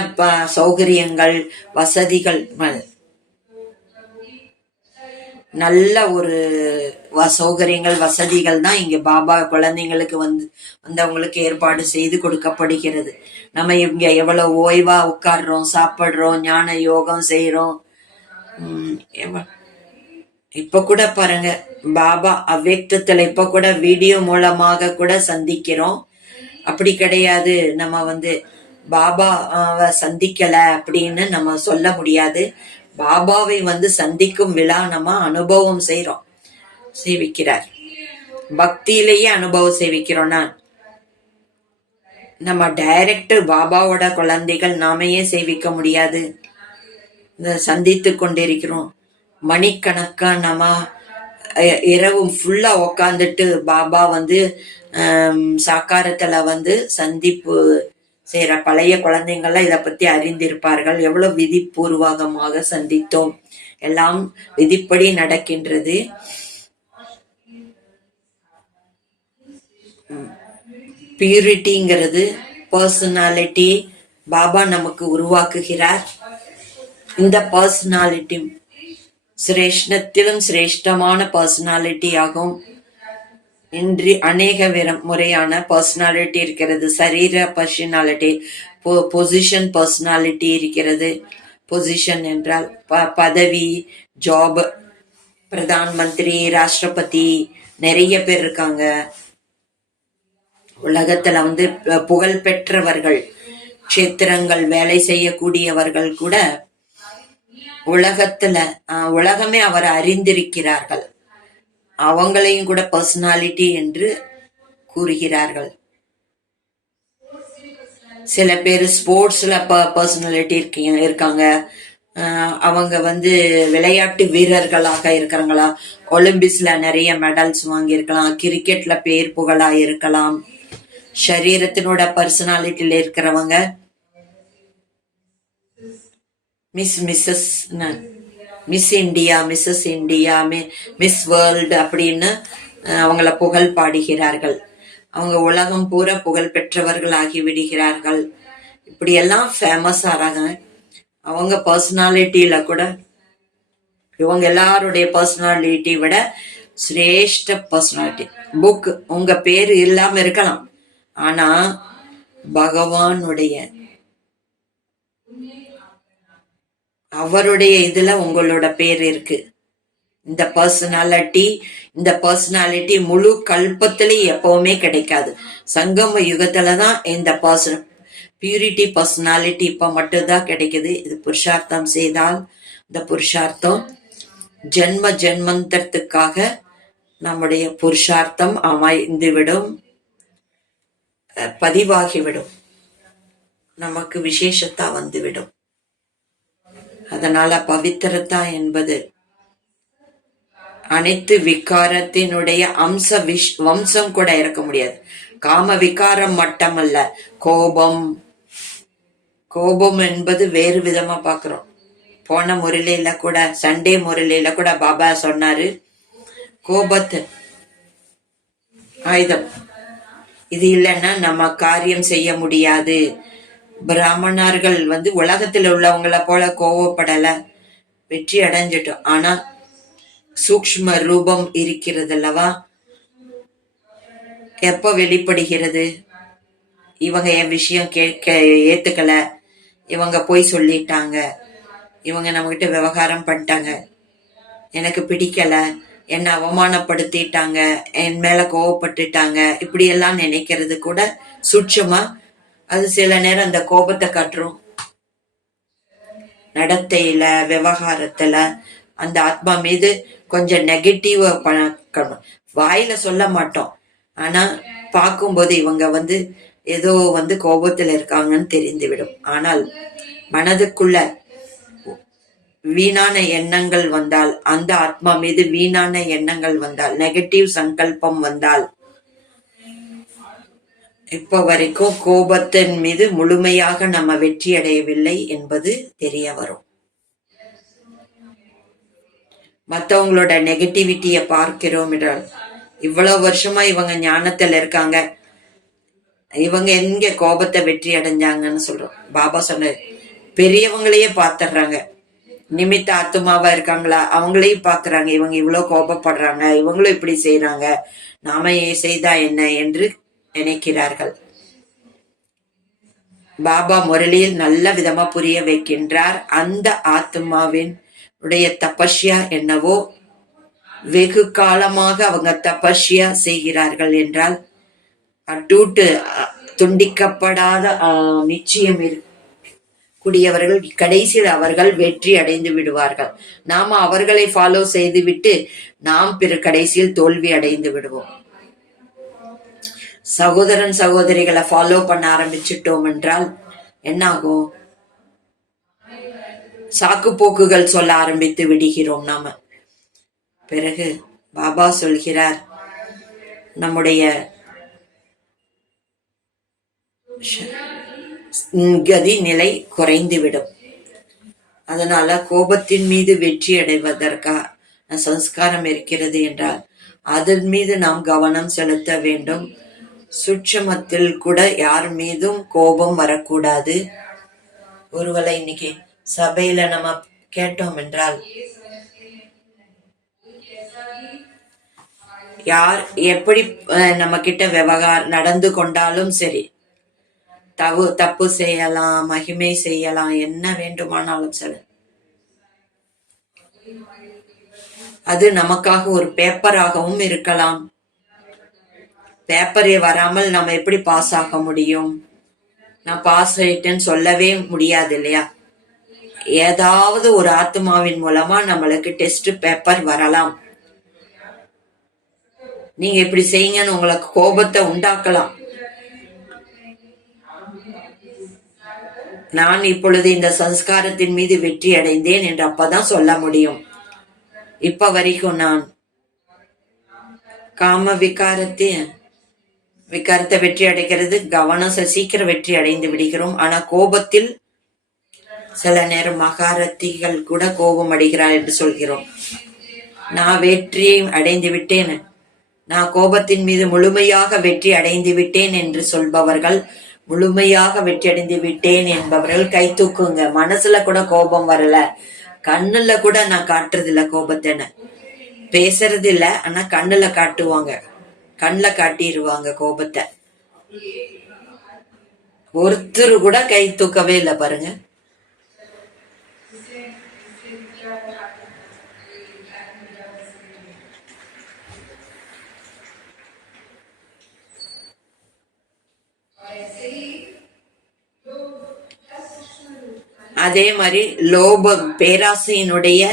சௌகரியங்கள் வசதிகள், நல்ல ஒரு சௌகரியங்கள் வசதிகள் தான் இங்க பாபா குழந்தைங்களுக்கு வந்தவங்களுக்கு ஏற்பாடு செய்து கொடுக்கப்படுகிறது. நம்ம இங்க எவ்வளவு ஓய்வா உட்கார்றோம், சாப்பிடுறோம், ஞான யோகம் செய்யறோம். இப்ப கூட பாருங்க, பாபா அவ்வியக்தத்துல இப்ப கூட வீடியோ மூலமாக கூட சந்திக்கிறோம். அப்படி கிடையாது, நம்ம பாபாவை சந்திக்கல அப்படின்னு நம்ம சொல்ல முடியாது. பாபாவை சந்திக்கும் விழா நம்ம அனுபவம் செய்யறோம், சேவிக்கிறார். பக்தியிலேயே அனுபவம் சேவிக்கிறோம்னா நம்ம டைரக்ட் பாபாவோட குழந்தைகள் நாமையே சேவிக்க முடியாது. சந்தித்து கொண்டிருக்கிறோம் மணிக்கணக்கா. நம்ம இரவு ஃபுல்லா உக்காந்துட்டு பாபா சாக்காரத்துல சந்திப்பு செய்யற பழைய குழந்தைங்கள்லாம் இதை பத்தி அறிந்திருப்பார்கள். எவ்வளவு விதிபூர்வகமாக சந்தித்தோம், எல்லாம் விதிப்படி நடக்கின்றது. பியூரிட்டிங்கிறது பர்சனாலிட்டி பாபா நமக்கு உருவாக்குகிறார். இந்த பர்சனாலிட்டி சிரேஷ்டத்திலும் சிரேஷ்டமான பர்சனாலிட்டி ஆகும். இன்றி அநேக முறையான பர்சனாலிட்டி இருக்கிறது. சரீர பர்சனாலிட்டி, பொசிஷன் பர்சனாலிட்டி இருக்கிறது. பொசிஷன் என்றால் பதவி, ஜாப், பிரதான் மந்திரி, ராஷ்டிரபதி, நிறைய பேர் இருக்காங்க உலகத்துல. புகழ் பெற்றவர்கள், கஷேத்திரங்கள் வேலை செய்யக்கூடியவர்கள் கூட உலகமே அவரை அறிந்திருக்கிறார்கள். அவங்களையும் கூட பர்சனாலிட்டி என்று கூறுகிறார்கள். சில பேர் ஸ்போர்ட்ஸ்ல பர்சனாலிட்டி இருக்காங்க. அவங்க விளையாட்டு வீரர்களாக இருக்கிறாங்களா, ஒலிம்பிக்ஸ்ல நிறைய மெடல்ஸ் வாங்கி இருக்கலாம், கிரிக்கெட்ல பேர் புகழா இருக்கலாம். சரீரத்தினோட பர்சனாலிட்டியில இருக்கிறவங்க Miss India, Mrs India, Miss world அப்படின்னு அவங்கள புகழ் பாடுகிறார்கள். அவங்க உலகம் பூரா புகழ் பெற்றவர்கள் ஆகி விடுகிறார்கள். இப்படி எல்லாம் ஃபேமஸ் ஆறாங்க. அவங்க பர்சனாலிட்டியில கூட இவங்க எல்லாருடைய பர்சனாலிட்டி விட சிரேஷ்ட பர்சனாலிட்டி. புக் உங்க பேரு இல்லாம இருக்கலாம், ஆனா பகவானுடைய அவருடைய இதுல உங்களோட பேர் இருக்கு. இந்த பர்சனாலிட்டி முழு கல்பத்திலயும் எப்பவுமே கிடைக்காது. சங்கம யுகத்துலதான் இந்த பியூரிட்டி பர்சனாலிட்டி இப்ப மட்டும்தான் கிடைக்குது. இது புருஷார்த்தம் செய்தால் இந்த புருஷார்த்தம் ஜென்ம ஜென்மந்தத்துக்காக நம்முடைய புருஷார்த்தம் அமைந்துவிடும், பதிவாகிவிடும், நமக்கு விசேஷத்தா வந்துவிடும். அதனால பவித்திரதா என்பது அனைத்து விகாரத்தினுடைய வம்சம் கூட இருக்க முடியாது. காம விகாரம் மட்டுமல்ல, கோபம் என்பது வேறு விதமா பாக்குறோம். போன முரளியில கூட, சண்டே முரளியில கூட பாபா சொன்னாரு, கோபத்து ஆயுதம், இது இல்லைன்னா நம்ம காரியம் செய்ய முடியாது. பிராமணர்கள் உலகத்துல உள்ளவங்கள போல கோவப்படல, வெற்றி அடைஞ்சிட்டோம். ஆனா சூக்ஷ்ம ரூபம் இருக்கிறது அல்லவா, எப்ப வெளிப்படுகிறது? இவங்க என் விஷயம் ஏத்துக்கல, இவங்க போய் சொல்லிட்டாங்க, இவங்க நம்ம கிட்ட விவகாரம் பண்ணிட்டாங்க, எனக்கு பிடிக்கல, என்ன அவமானப்படுத்திட்டாங்க, என் மேல கோவப்பட்டுட்டாங்க, இப்படி எல்லாம் நினைக்கிறது கூட சூட்சமா. அது சில நேரம் அந்த கோபத்தை காட்டுறோம், நடத்தையில, விவகாரத்துல அந்த ஆத்மா மீது கொஞ்சம் நெகட்டிவ் பண்ணணும். வாயில சொல்ல மாட்டோம், ஆனா பார்க்கும்போது இவங்க ஏதோ கோபத்துல இருக்காங்கன்னு தெரிந்துவிடும். ஆனால் மனதுக்குள்ள வீணான எண்ணங்கள் வந்தால், அந்த ஆத்மா மீது வீணான எண்ணங்கள் வந்தால், நெகட்டிவ் சங்கல்பம் வந்தால், இப்ப வரைக்கும் கோபத்தின் மீது முழுமையாக நம்ம வெற்றி அடையவில்லை என்பது தெரிய வரும். மற்றவங்களோட நெகட்டிவிட்டிய பார்க்கிறோம் என்றால், இவ்வளவு வருஷமா இவங்க ஞானத்துல இருக்காங்க, இவங்க எங்க கோபத்தை வெற்றி அடைஞ்சாங்கன்னு சொல்றோம். பாபா சொன்னாரு, பெரியவங்களையே பாத்துடுறாங்க, நிமித்த ஆத்மாவா இருக்காங்களா அவங்களையும் பாக்குறாங்க, இவங்க இவ்வளவு கோபப்படுறாங்க, இவங்களும் இப்படி செய்யறாங்க, நாம செய்தா என்ன என்று நினைக்கிறார்கள். பாபா முரளியில் நல்ல விதமா புரிய வைக்கின்றார். அந்த ஆத்மாவின் உடைய தபஸ்யா என்னவோ, வெகு காலமாக அவங்க தபஸ்யா செய்கிறார்கள் என்றால், அட்டூட்டு துண்டிக்கப்படாத நிச்சயம் கூடியவர்கள் கடைசியில் அவர்கள் வெற்றி அடைந்து விடுவார்கள். நாம அவர்களை ஃபாலோ செய்துவிட்டு நாம் கடைசியில் தோல்வி அடைந்து விடுவோம். சகோதரன் சகோதரிகளை ஃபாலோ பண்ண ஆரம்பிச்சிட்டோம் என்றால் என்ன ஆகும்? சாக்கு போக்குகள் சொல்ல ஆரம்பித்து விடுகிறோம் நாம. பிறகு பாபா சொல்கிறார், நம்முடைய கதி நிலை குறைந்துவிடும். அதனால கோபத்தின் மீது வெற்றி அடைவதற்கான சம்ஸ்காரம் இருக்கிறது என்றால் அதன் மீது நாம் கவனம் செலுத்த வேண்டும். சுட்சமத்தில் கூட யார் மீதும் கோபம் வரக்கூடாது. ஒருவேளை இன்னைக்கு சபையில நம்ம கேட்டோம் என்றால், யார் எப்படி நம்ம கிட்ட விவகாரம் நடந்து கொண்டாலும் சரி, தப்பு செய்யலாம், மகிமை செய்யலாம், என்ன வேண்டுமானாலும் சரி, அது நமக்காக ஒரு பேப்பராகவும் இருக்கலாம். பேப்பரே வராமல் நம்ம எப்படி பாஸ் ஆக முடியும்? நான் பாஸ் ஆயிட்டேன்னு சொல்லவே முடியாது இல்லையா? ஏதாவது ஒரு ஆத்மாவின் மூலமா நம்மளுக்கு டெஸ்ட் பேப்பர் வரலாம். நீங்க இப்படி செய்யுங்கன்னு உங்களுக்கு கோபத்தை உண்டாக்கலாம். நான் இப்பொழுது இந்த சம்ஸ்காரத்தின் மீது வெற்றி அடைந்தேன் என்று அப்பதான் சொல்ல முடியும். இப்ப வரைக்கும் நான் காம விகாரத்தை வெற்றி அடைகிறது, கவனம் சீக்கிரம் வெற்றி அடைந்து விடுகிறோம். ஆனா கோபத்தில் சில நேரம் மகாரத்திகள் கூட கோபம் அடைகிறார் என்று சொல்கிறோம். நான் வெற்றியை அடைந்து விட்டேன், நான் கோபத்தின் மீது முழுமையாக வெற்றி அடைந்து விட்டேன் என்று சொல்பவர்கள், முழுமையாக வெற்றி அடைந்து விட்டேன் என்பவர்கள் கை தூக்குங்க. மனசுல கூட கோபம் வரல, கண்ணுல கூட நான் காட்டுறது இல்ல கோபத்தை, பேசுறது இல்ல, ஆனா கண்ணுல காட்டுவாங்க, கண்ணுல காட்டிடுவாங்க கோபத்தை. ஒருத்தர் கூட கை தூக்கவே இல்லை பாருங்க. அதே மாதிரி லோபம், பேராசையினுடைய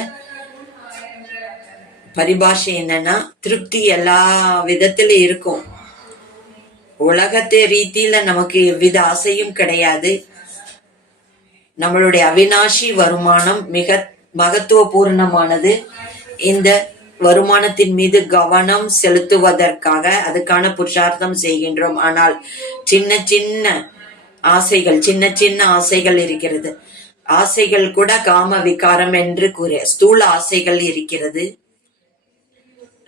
பரிபாஷை என்னன்னா திருப்தி எல்லா விதத்திலும் இருக்கும். உலகத்தை ரீதியில நமக்கு எவ்வித ஆசையும் கிடையாது. நம்மளுடைய அவிநாசி வருமானம் மிக மகத்துவபூர்ணமானது. இந்த வருமானத்தின் மீது கவனம் செலுத்துவதற்காக அதுக்கான புருஷார்த்தம் செய்கின்றோம். ஆனால் சின்ன சின்ன ஆசைகள், சின்ன சின்ன ஆசைகள் இருக்கிறது. ஆசைகள் கூட காம விகாரம் என்று கூறிய ஸ்தூல ஆசைகள் இருக்கிறது.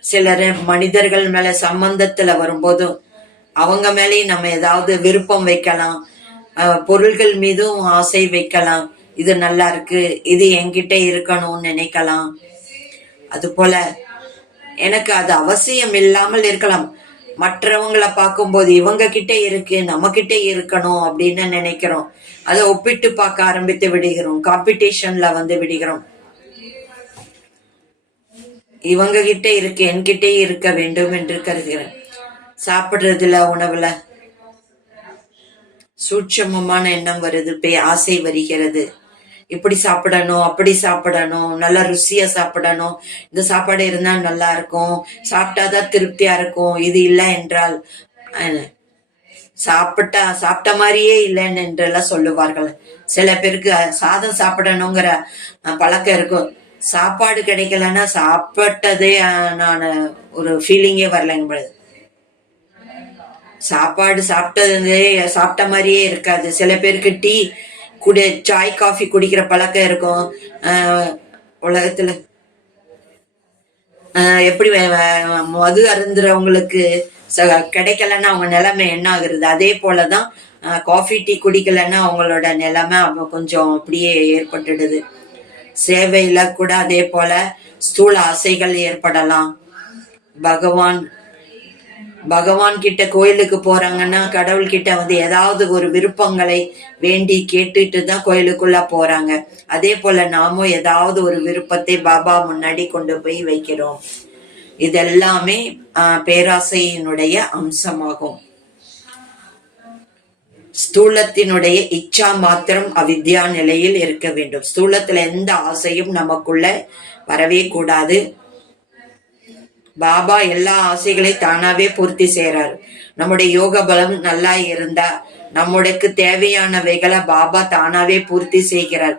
சிலர் மனிதர்கள் மேல சம்பந்தத்துல வரும்போதும் அவங்க மேலேயும் நம்ம ஏதாவது விருப்பம் வைக்கலாம், பொருள்கள் மீதும் ஆசை வைக்கலாம். இது நல்லா இருக்கு, இது என்கிட்ட இருக்கணும்னு நினைக்கலாம். அது போல எனக்கு அது அவசியம் இல்லாமல் இருக்கலாம். மற்றவங்களை பார்க்கும்போது இவங்க கிட்ட இருக்கு, நம்ம கிட்ட இருக்கணும் அப்படின்னு நினைக்கிறோம். அதை ஒப்பிட்டு பார்க்க ஆரம்பித்து விடுகிறோம், காம்படிஷன்ல விடுகிறோம். இவங்க கிட்ட இருக்கு, என்கிட்டே இருக்க வேண்டும் என்று கருதுகிறேன். சாப்பிடுறதுல, உணவுல சூட்சமமான எண்ணம் வருது, ஆசை வருகிறது. இப்படி சாப்பிடணும், அப்படி சாப்பிடணும், நல்லா ருசியா சாப்பிடணும், இந்த சாப்பாடு இருந்தா நல்லா இருக்கும், சாப்பிட்டாதான் திருப்தியா இருக்கும், இது இல்லை என்றால் சாப்பிட்ட மாதிரியே இல்லைன்னு என்றெல்லாம் சொல்லுவார்கள். சில பேருக்கு சாதம் சாப்பிடணுங்கிற பழக்கம் இருக்கும். சாப்பாடு கிடைக்கலன்னா சாப்பிட்டதே நான் ஒரு ஃபீலிங்கே வரலைங்க. சாப்பாடு சாப்பிட்ட மாதிரியே இருக்காது. சில பேருக்கு டீ சாய் காஃபி குடிக்கிற பழக்கம் இருக்கும். உலகத்துல எப்படி மது அருந்துறவங்களுக்கு கிடைக்கலன்னா அவங்க நிலைமை என்ன ஆகுறது, அதே போலதான் காஃபி டீ குடிக்கலன்னா அவங்களோட நிலைமை கொஞ்சம் அப்படியே ஏற்பட்டுடுது. சேவையில கூட அதே போல ஸ்தூல ஆசைகள் ஏற்படலாம். பகவான் கிட்ட கோயிலுக்கு போறாங்கன்னா கடவுள் கிட்ட ஏதாவது ஒரு விருப்பங்களை வேண்டி கேட்டுட்டு தான் கோயிலுக்குள்ள போறாங்க. அதே போல நாமும் ஏதாவது ஒரு விருப்பத்தை பாபா முன்னாடி கொண்டு போய் வைக்கிறோம். இதெல்லாமே பேராசையினுடைய அம்சமாகும். ஸ்தூலத்தினுடைய இச்சா மாத்திரம் அவித்யா நிலையில் இருக்க வேண்டும். ஸ்தூலத்துல எந்த ஆசையும் நமக்குள்ள வரவே கூடாது. பாபா எல்லா ஆசைகளையும் தானாவே பூர்த்தி செய்யறாரு. நம்முடைய யோக பலம் நல்லா இருந்தா நம்முடைய தேவையானவைகளை பாபா தானாவே பூர்த்தி செய்கிறார்.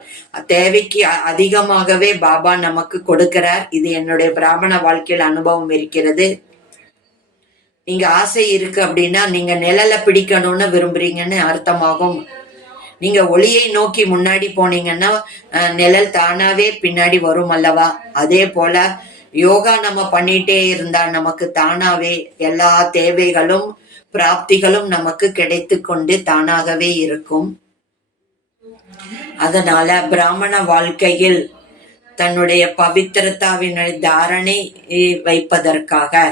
தேவைக்கு அதிகமாகவே பாபா நமக்கு கொடுக்கிறார். இது என்னுடைய பிராமண வாழ்க்கையில் அனுபவம் இருக்கிறது. நீங்க ஆசை இருக்கு அப்படின்னா நீங்க நிழல பிடிக்கணும்னு விரும்புறீங்கன்னு அர்த்தமாகும். நீங்க ஒளியை நோக்கி முன்னாடி போனீங்கன்னா நிழல் தானாவே பின்னாடி வரும் அல்லவா? அதே போல யோகா நம்ம பண்ணிட்டே இருந்தா நமக்கு தானாவே எல்லா தேவைகளும் பிராப்திகளும் நமக்கு கிடைத்து கொண்டு தானாகவே இருக்கும். அதனால பிராமண வாழ்க்கையில் தன்னுடைய பவித்திரத்தாவின் தாரணை வைப்பதற்காக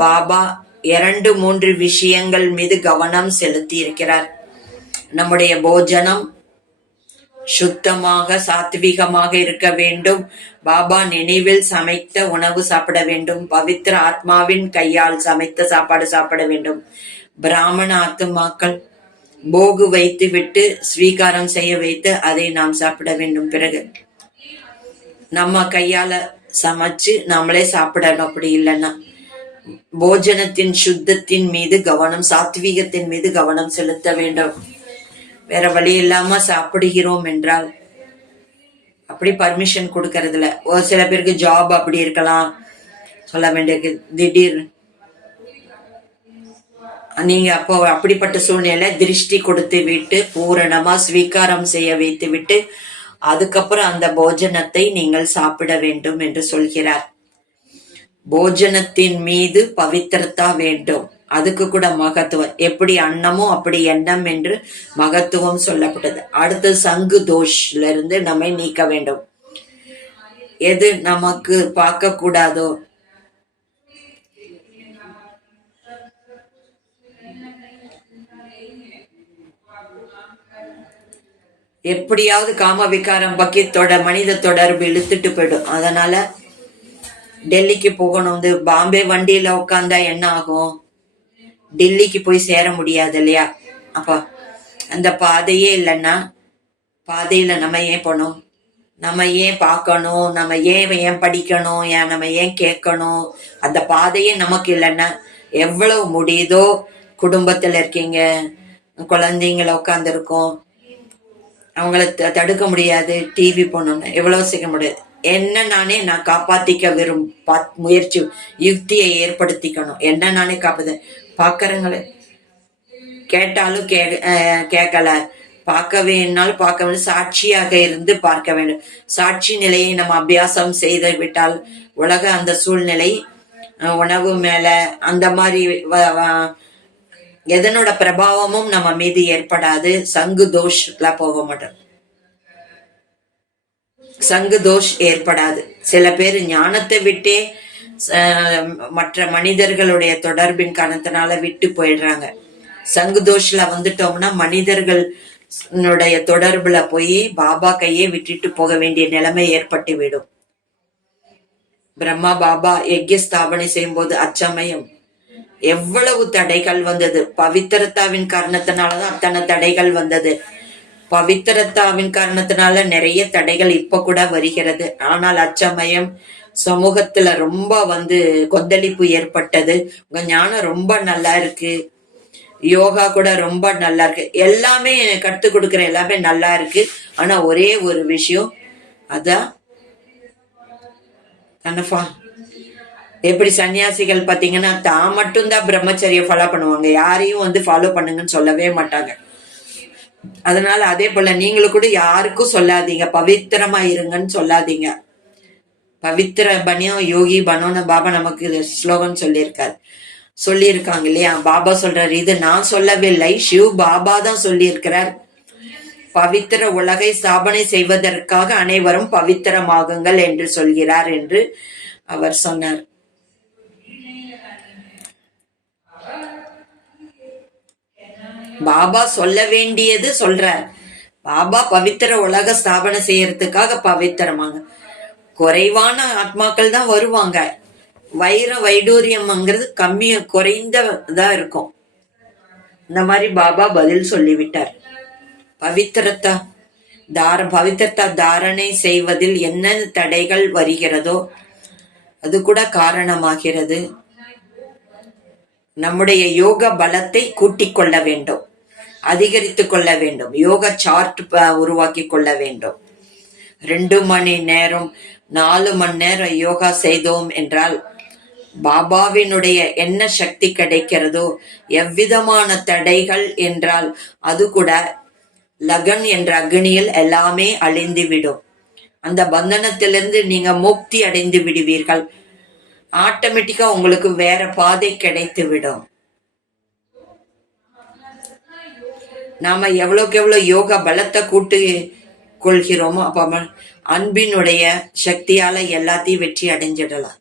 பாபா 2-3 விஷயங்கள் மீது கவனம் செலுத்தி இருக்கிறார். நம்முடைய போஜனம் சுத்தமாக சாத்விகமாக இருக்க வேண்டும். பாபா நினைவில் சமைத்த உணவு சாப்பிட வேண்டும். பவித்திர ஆத்மாவின் கையால் சமைத்த சாப்பாடு சாப்பிட வேண்டும். பிராமண ஆத்மாக்கள் போகு வைத்து விட்டு ஸ்வீகாரம் செய்ய வைத்து அதை நாம் சாப்பிட வேண்டும். பிறகு நம்ம கையால சமைச்சு நம்மளே சாப்பிடணும். அப்படி இல்லைன்னா போஜனத்தின் சுத்தத்தின் மீது கவனம், சாத்வீகத்தின் மீது கவனம் செலுத்த வேண்டும். வேற வழி இல்லாம சாப்பிடுகிறோம் என்றால் அப்படி பர்மிஷன் கொடுக்கறதுல ஒரு சில பேருக்கு ஜாப் அப்படி இருக்கலாம், சொல்ல வேண்டிய திடீர் நீங்க அப்போ அப்படிப்பட்ட சூழ்நிலை திருஷ்டி கொடுத்து விட்டு பூரணமா ஸ்வீகாரம் செய்ய வைத்து விட்டு அதுக்கப்புறம் அந்த போஜனத்தை நீங்கள் சாப்பிட வேண்டும் என்று சொல்கிறார். போஜனத்தின் மீது பவித்திரத்தா வேண்டும். அதுக்கு கூட மகத்துவம். எப்படி அன்னமோ அப்படி எண்ணம் என்று மகத்துவம் சொல்லப்பட்டது. அடுத்து சங்கு தோஷ்ல இருந்து நம்மை நீக்க வேண்டும். எது நமக்கு பார்க்க கூடாதோ, எப்படியாவது காம விகாரம் பக்கியத்தோட மனித தொடர்பு இழுத்துட்டு போயிடும். அதனால டெல்லிக்கு போகணும். பாம்பே வண்டியில உட்காந்தா என்ன ஆகும்? டெல்லிக்கு போய் சேர முடியாது இல்லையா? அப்ப அந்த பாதையே இல்லைன்னா பாதையில நம்ம ஏன் போனோம்? நம்ம ஏன் பார்க்கணும்? நம்ம ஏன் படிக்கணும்? நம்ம ஏன் கேட்கணும்? அந்த பாதையே நமக்கு இல்லைன்னா எவ்வளவு முடியுதோ, குடும்பத்துல இருக்கீங்க, குழந்தைங்கள உட்காந்துருக்கோம், அவங்கள தடுக்க முடியாது. டிவி போனோம்னு எவ்வளவு செய்ய முடியாது. என்ன நானே நான் காப்பாத்திக்க முயற்சி யுக்தியை ஏற்படுத்திக்கணும். என்ன நானே காப்பாத்த பாக்குறங்களே கேட்டாலும் கேட்கல, பார்க்க வேணாலும் பார்க்க வேண்டும், சாட்சியாக இருந்து பார்க்க வேண்டும். சாட்சி நிலையை நம்ம அபியாசம் செய்து விட்டால் உலக அந்த சூழ்நிலை, உணவு மேல அந்த மாதிரி எதனோட பிரபாவமும் நம்ம மீது ஏற்படாது. சங்கு தோஷ்ல போக மாட்டோம், சங்கு தோஷ் ஏற்படாது. சில பேர் ஞானத்தை விட்டே மற்ற மனிதர்களுடைய தொடர்பின் காரணத்தினால விட்டு போயிடுறாங்க. சங்கு தோஷ்ல வந்துட்டோம்னா மனிதர்களுடைய தொடர்புல போய் பாபா கையே விட்டுட்டு போக வேண்டிய நிலைமை ஏற்பட்டு விடும். பிரம்மா பாபா யஜ்ய ஸ்தாபனை செய்யும் போது அச்சமயம் எவ்வளவு தடைகள் வந்தது. பவித்திரத்தாவின் காரணத்தினாலதான் அத்தனை தடைகள் வந்தது. பவித்திரத்தாவின் காரணத்தினால நிறைய தடைகள் இப்ப கூட வருகிறது. ஆனால் அச்சமயம் சமூகத்துல ரொம்ப கொந்தளிப்பு ஏற்பட்டது. உங்க ஞானம் ரொம்ப நல்லா இருக்கு, யோகா கூட ரொம்ப நல்லா இருக்கு, எல்லாமே கத்து கொடுக்கற எல்லாமே நல்லா இருக்கு. ஆனா ஒரே ஒரு விஷயம், அதான் எப்படி சன்னியாசிகள் பாத்தீங்கன்னா தான் மட்டும்தான் பிரம்மச்சரிய ஃபாலோ பண்ணுவாங்க, யாரையும் ஃபாலோ பண்ணுங்கன்னு சொல்லவே மாட்டாங்க. அதனால அதே போல நீங்களும் கூட யாருக்கும் சொல்லாதீங்க பவித்திரமா இருங்கன்னு சொல்லாதீங்க. பவித்திர பனியம் யோகி பனோன்னு பாபா நமக்கு ஸ்லோகன் சொல்லியிருக்காங்க இல்லையா? பாபா சொல்றாரு, இது நான் சொல்லவே இல்லை, சிவ் பாபா தான் சொல்லியிருக்கிறார். பவித்திர உலகை ஸ்தாபனை செய்வதற்காக அனைவரும் பவித்திரமாகுங்கள் என்று சொல்கிறார் என்று அவர் சொன்னார். பாபா சொல்ல வேண்டியது சொல்றார். பாபா பவித்திர உலக ஸ்தாபனை செய்யறதுக்காக பவித்திரமாங்க. குறைவான ஆத்மாக்கள் தான் வருவாங்க. வைடூரியம்ங்கிறது குறைந்ததா இருக்கும். இந்த மாதிரி பாபா பதில் சொல்லிவிட்டார். பவித்திரத்தா தாரணை செய்வதில் என்ன தடைகள் வருகிறதோ அது கூட காரணமாகிறது. நம்முடைய யோக பலத்தை கூட்டிக் கொள்ள வேண்டும், அதிகரித்து கொள்ள வேண்டும். யோக சார்ட் உருவாக்கி கொள்ள வேண்டும். 2 மணி நேரம் 4 மணி நேரம் யோகா செய்தோம் என்றால் பாபாவினுடைய என்ன சக்தி கிடைக்கிறதோ, எவ்விதமான தடைகள் என்றால் அது கூட லகன் என்ற அக்னியில் எல்லாமே அழிந்துவிடும். அந்த பந்தனத்திலிருந்து நீங்க முக்தி அடைந்து விடுவீர்கள். ஆட்டோமேட்டிக்கா உங்களுக்கு வேற பாதை கிடைத்து விடும். நாம எவ்வளவுக்கு எவ்வளவு யோகா பலத்தை கூட்டு கொள்கிறோமோ அப்ப அன்பினுடைய சக்தியால எல்லாத்தையும் வெற்றி அடைஞ்சிடலாம்.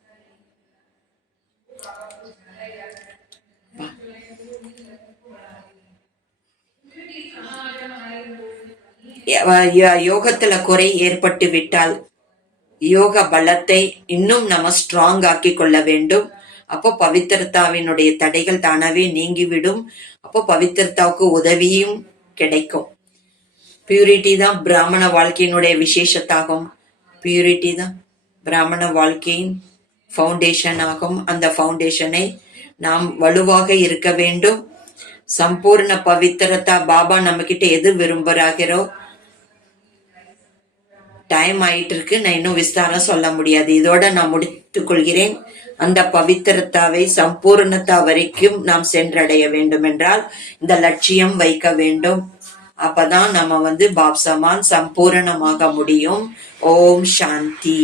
யோகத்துல குறை ஏற்பட்டு விட்டால் யோக பலத்தை இன்னும் நம்ம ஸ்ட்ராங் ஆக்கி கொள்ள வேண்டும். அப்போ பவித்திரத்தாவினுடைய தடைகள் தானாவே நீங்கிவிடும். அப்போ பவித்திரத்தாவுக்கு உதவியும் கிடைக்கும். பியூரிட்டி தான் பிராமண வாழ்க்கையினுடைய விசேஷத்தாகும். பியூரிட்டி தான் பிராமண வாழ்க்கையின் ஃபவுண்டேஷன் ஆகும். அந்த ஃபவுண்டேஷனை நாம் வலுவாக இருக்க வேண்டும். சம்பூர்ண பவித்திரத்தா பாபா நம்ம கிட்ட எது விரும்புறாகிறோ, டைம் ஆயிட்டு இருக்கு, நான் இன்னும் விஸ்தாரம் சொல்ல முடியாது. இதோட நான் முடித்துக் கொள்கிறேன். அந்த பவித்திரத்தாவை சம்பூர்ணத்தா வரைக்கும் நாம் சென்றடைய வேண்டும் என்றால் இந்த லட்சியம் வைக்க வேண்டும். அப்பதான் நம்ம பாப்சமான் சம்பூரணமாக முடியும். ஓம் சாந்தி.